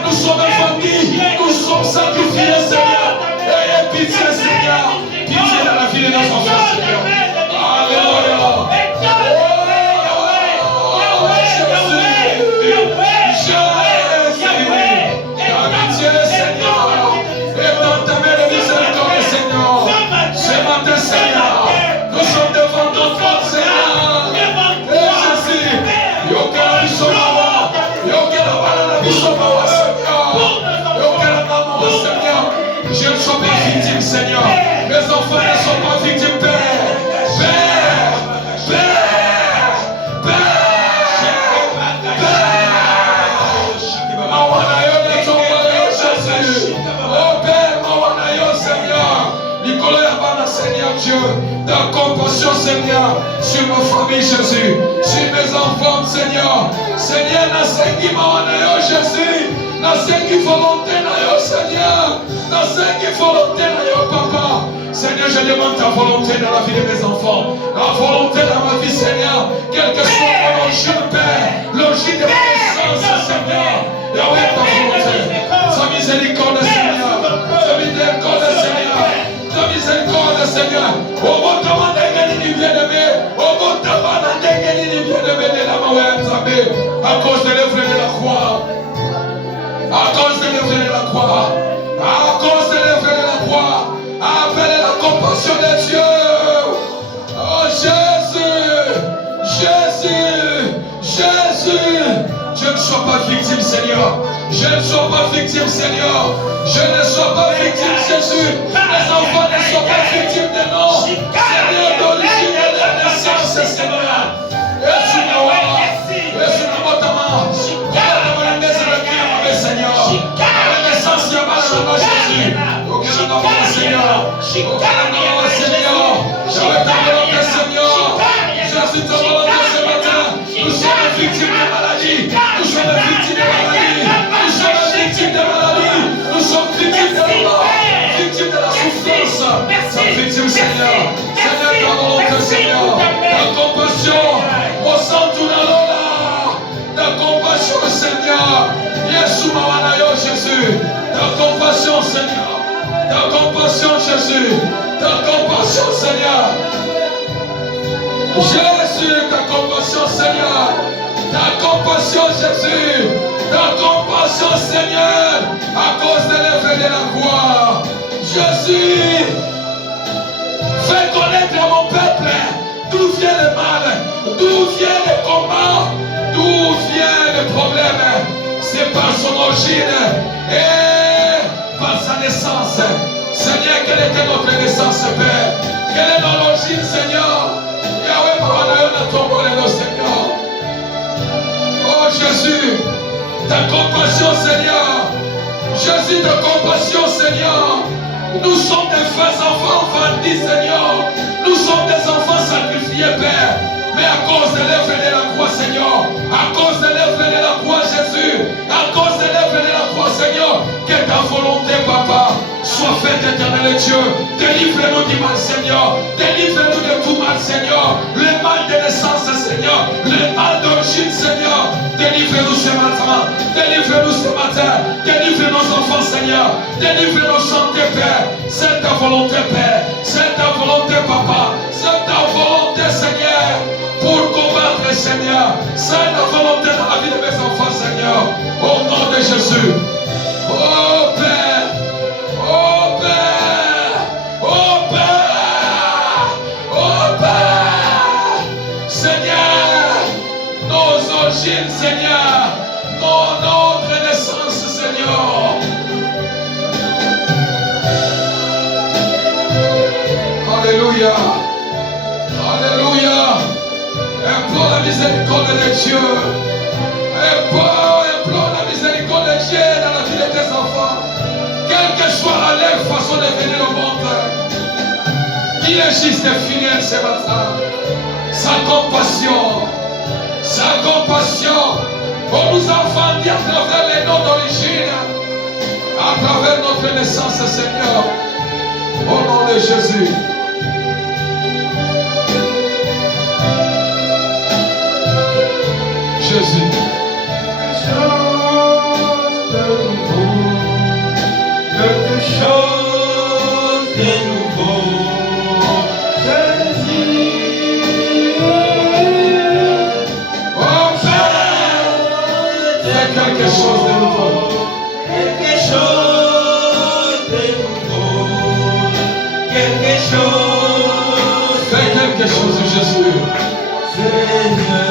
Nous sommes vendus. Nous sommes sacrifiés, Seigneur. Ayez pitié, Seigneur. Pitié dans la vie de nos enfants, Seigneur. Alléluia. Je ne suis pas victime, Seigneur. Mes enfants ne sont pas victimes, Père. Dieu, ta compassion, Seigneur, sur ma famille, Jésus, sur mes enfants, Seigneur. Seigneur, nasengi mawana yo, Jésus, nasengi volonté na yo, Seigneur, nasengi volonté na yo, Papa. Seigneur, je demande ta volonté dans la vie de mes enfants, la volonté dans ma vie, Seigneur, quel que soit mon logis, Père, logis de ma naissance, Seigneur. Yahweh, ta volonté, sa miséricorde, Seigneur, sa miséricorde, Seigneur, ta miséricorde, Seigneur. Au bon temps, d'égalité, bien-aimé, au bon temps, d'égalité, bien-aimé, de la Mawem, à cause de l'œuvre de la croix, à cause de l'œuvre de la croix, à cause de l'œuvre de la croix, appelez la compassion de Dieu. Oh Jésus, Jésus, Jésus. Je ne sois pas victime, Seigneur. Je ne sois pas victime, Seigneur. Je ne sois pas victime, Jésus. Les enfants ne soient pas victimes de nom. Seigneur, d'origine et de naissance, Seigneur. Jésus, Jésus, Namotama. Seigneur. La naissance, il y a mal à la Jésus. Aucun nom, Seigneur. Aucun nom, Seigneur. Je vais ta volonté, Seigneur. Jésus, ta volonté ce matin. Nous sommes victimes de maladie. Nous sommes victimes de maladie. Nous sommes victimes de maladie. Nous sommes victimes de la mort. Victimes de la souffrance. Nous sommes victimes, Seigneur. Seigneur, ta volonté, Seigneur. Ta compassion. Au centre de l'Ola. Ta compassion, Seigneur. Yeshua Manayo, Jésus. Ta compassion, Seigneur. Ta compassion, Jésus. Ta compassion, Seigneur. Jésus, ta compassion, Seigneur. Ta compassion, Jésus. Ta compassion, Seigneur. À cause de l'œuvre de la croix. Jésus. Fais connaître à mon peuple d'où vient le mal, d'où vient le combat, d'où vient le problème. C'est par son origine et par sa naissance. Seigneur, quelle était notre naissance, Père? Quelle est notre origine, Seigneur? Yahweh, Seigneur. Oh Jésus, ta compassion, Seigneur. Jésus, ta compassion, Seigneur. Nous sommes des vrais enfants vendus, Seigneur. Nous sommes des enfants sacrifiés, Père. Mais à cause de l'œuvre de la croix, Seigneur, à cause de l'œuvre de la croix, Jésus, à cause de l'œuvre de la croix, Seigneur, que ta volonté, Papa, soit faite, éternel Dieu. Délivre-nous du mal, Seigneur. Délivre-nous de tout mal, Seigneur. Le mal de naissance, Seigneur. Le mal d'origine, Seigneur. Délivre-nous ce matin. Délivre-nous ce matin. Délivre nos enfants, Seigneur. Délivre nos santé, Père. C'est ta volonté, Père. C'est ta volonté, Papa. C'est ta volonté, Seigneur. Pour combattre, Seigneur. C'est ta volonté dans la vie de mes enfants, Seigneur. Au nom de Jésus. Oh Père. Oh Père. Oh Père. Oh Père. Seigneur. Nos origines, Seigneur. Notre naissance, Seigneur. Alléluia. Alléluia. Implore la miséricorde de Dieu. Implore la miséricorde de Dieu dans la vie de tes enfants. Quelle que soit leur façon de venir au monde. Il est juste et fidèle ce matin. Sa compassion. Sa compassion. Pour nous enfants à travers les noms d'origine. À travers notre naissance, Seigneur. Au nom de Jésus. Jésus. Quelque chose de nouveau. Jésus. Oh Père, fais quelque chose de nouveau. Quelque chose de nouveau. Quelque chose. Fais quelque chose, Jésus. Seigneur.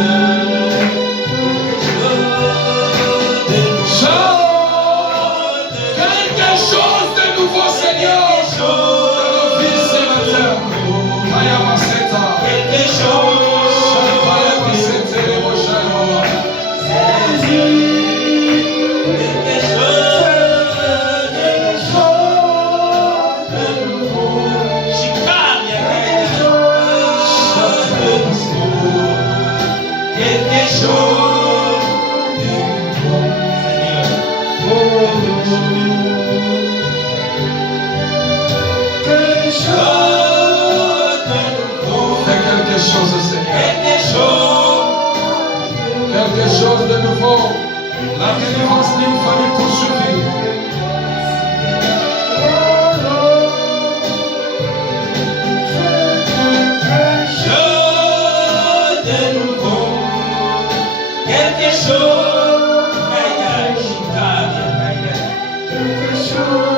Quelque chose de nouveau, Seigneur. Dans nos vies ce matin. Quelque chose. Quelque chose de nouveau. chose de nouveau. Fais quelque chose, Seigneur. Quelque chose. Quelque chose de nouveau. La délivrance d'une famille poursuivie. Chose de nouveau. Quelque chose. Aïe, aïe, aïe, aïe, aïe. Quelque chose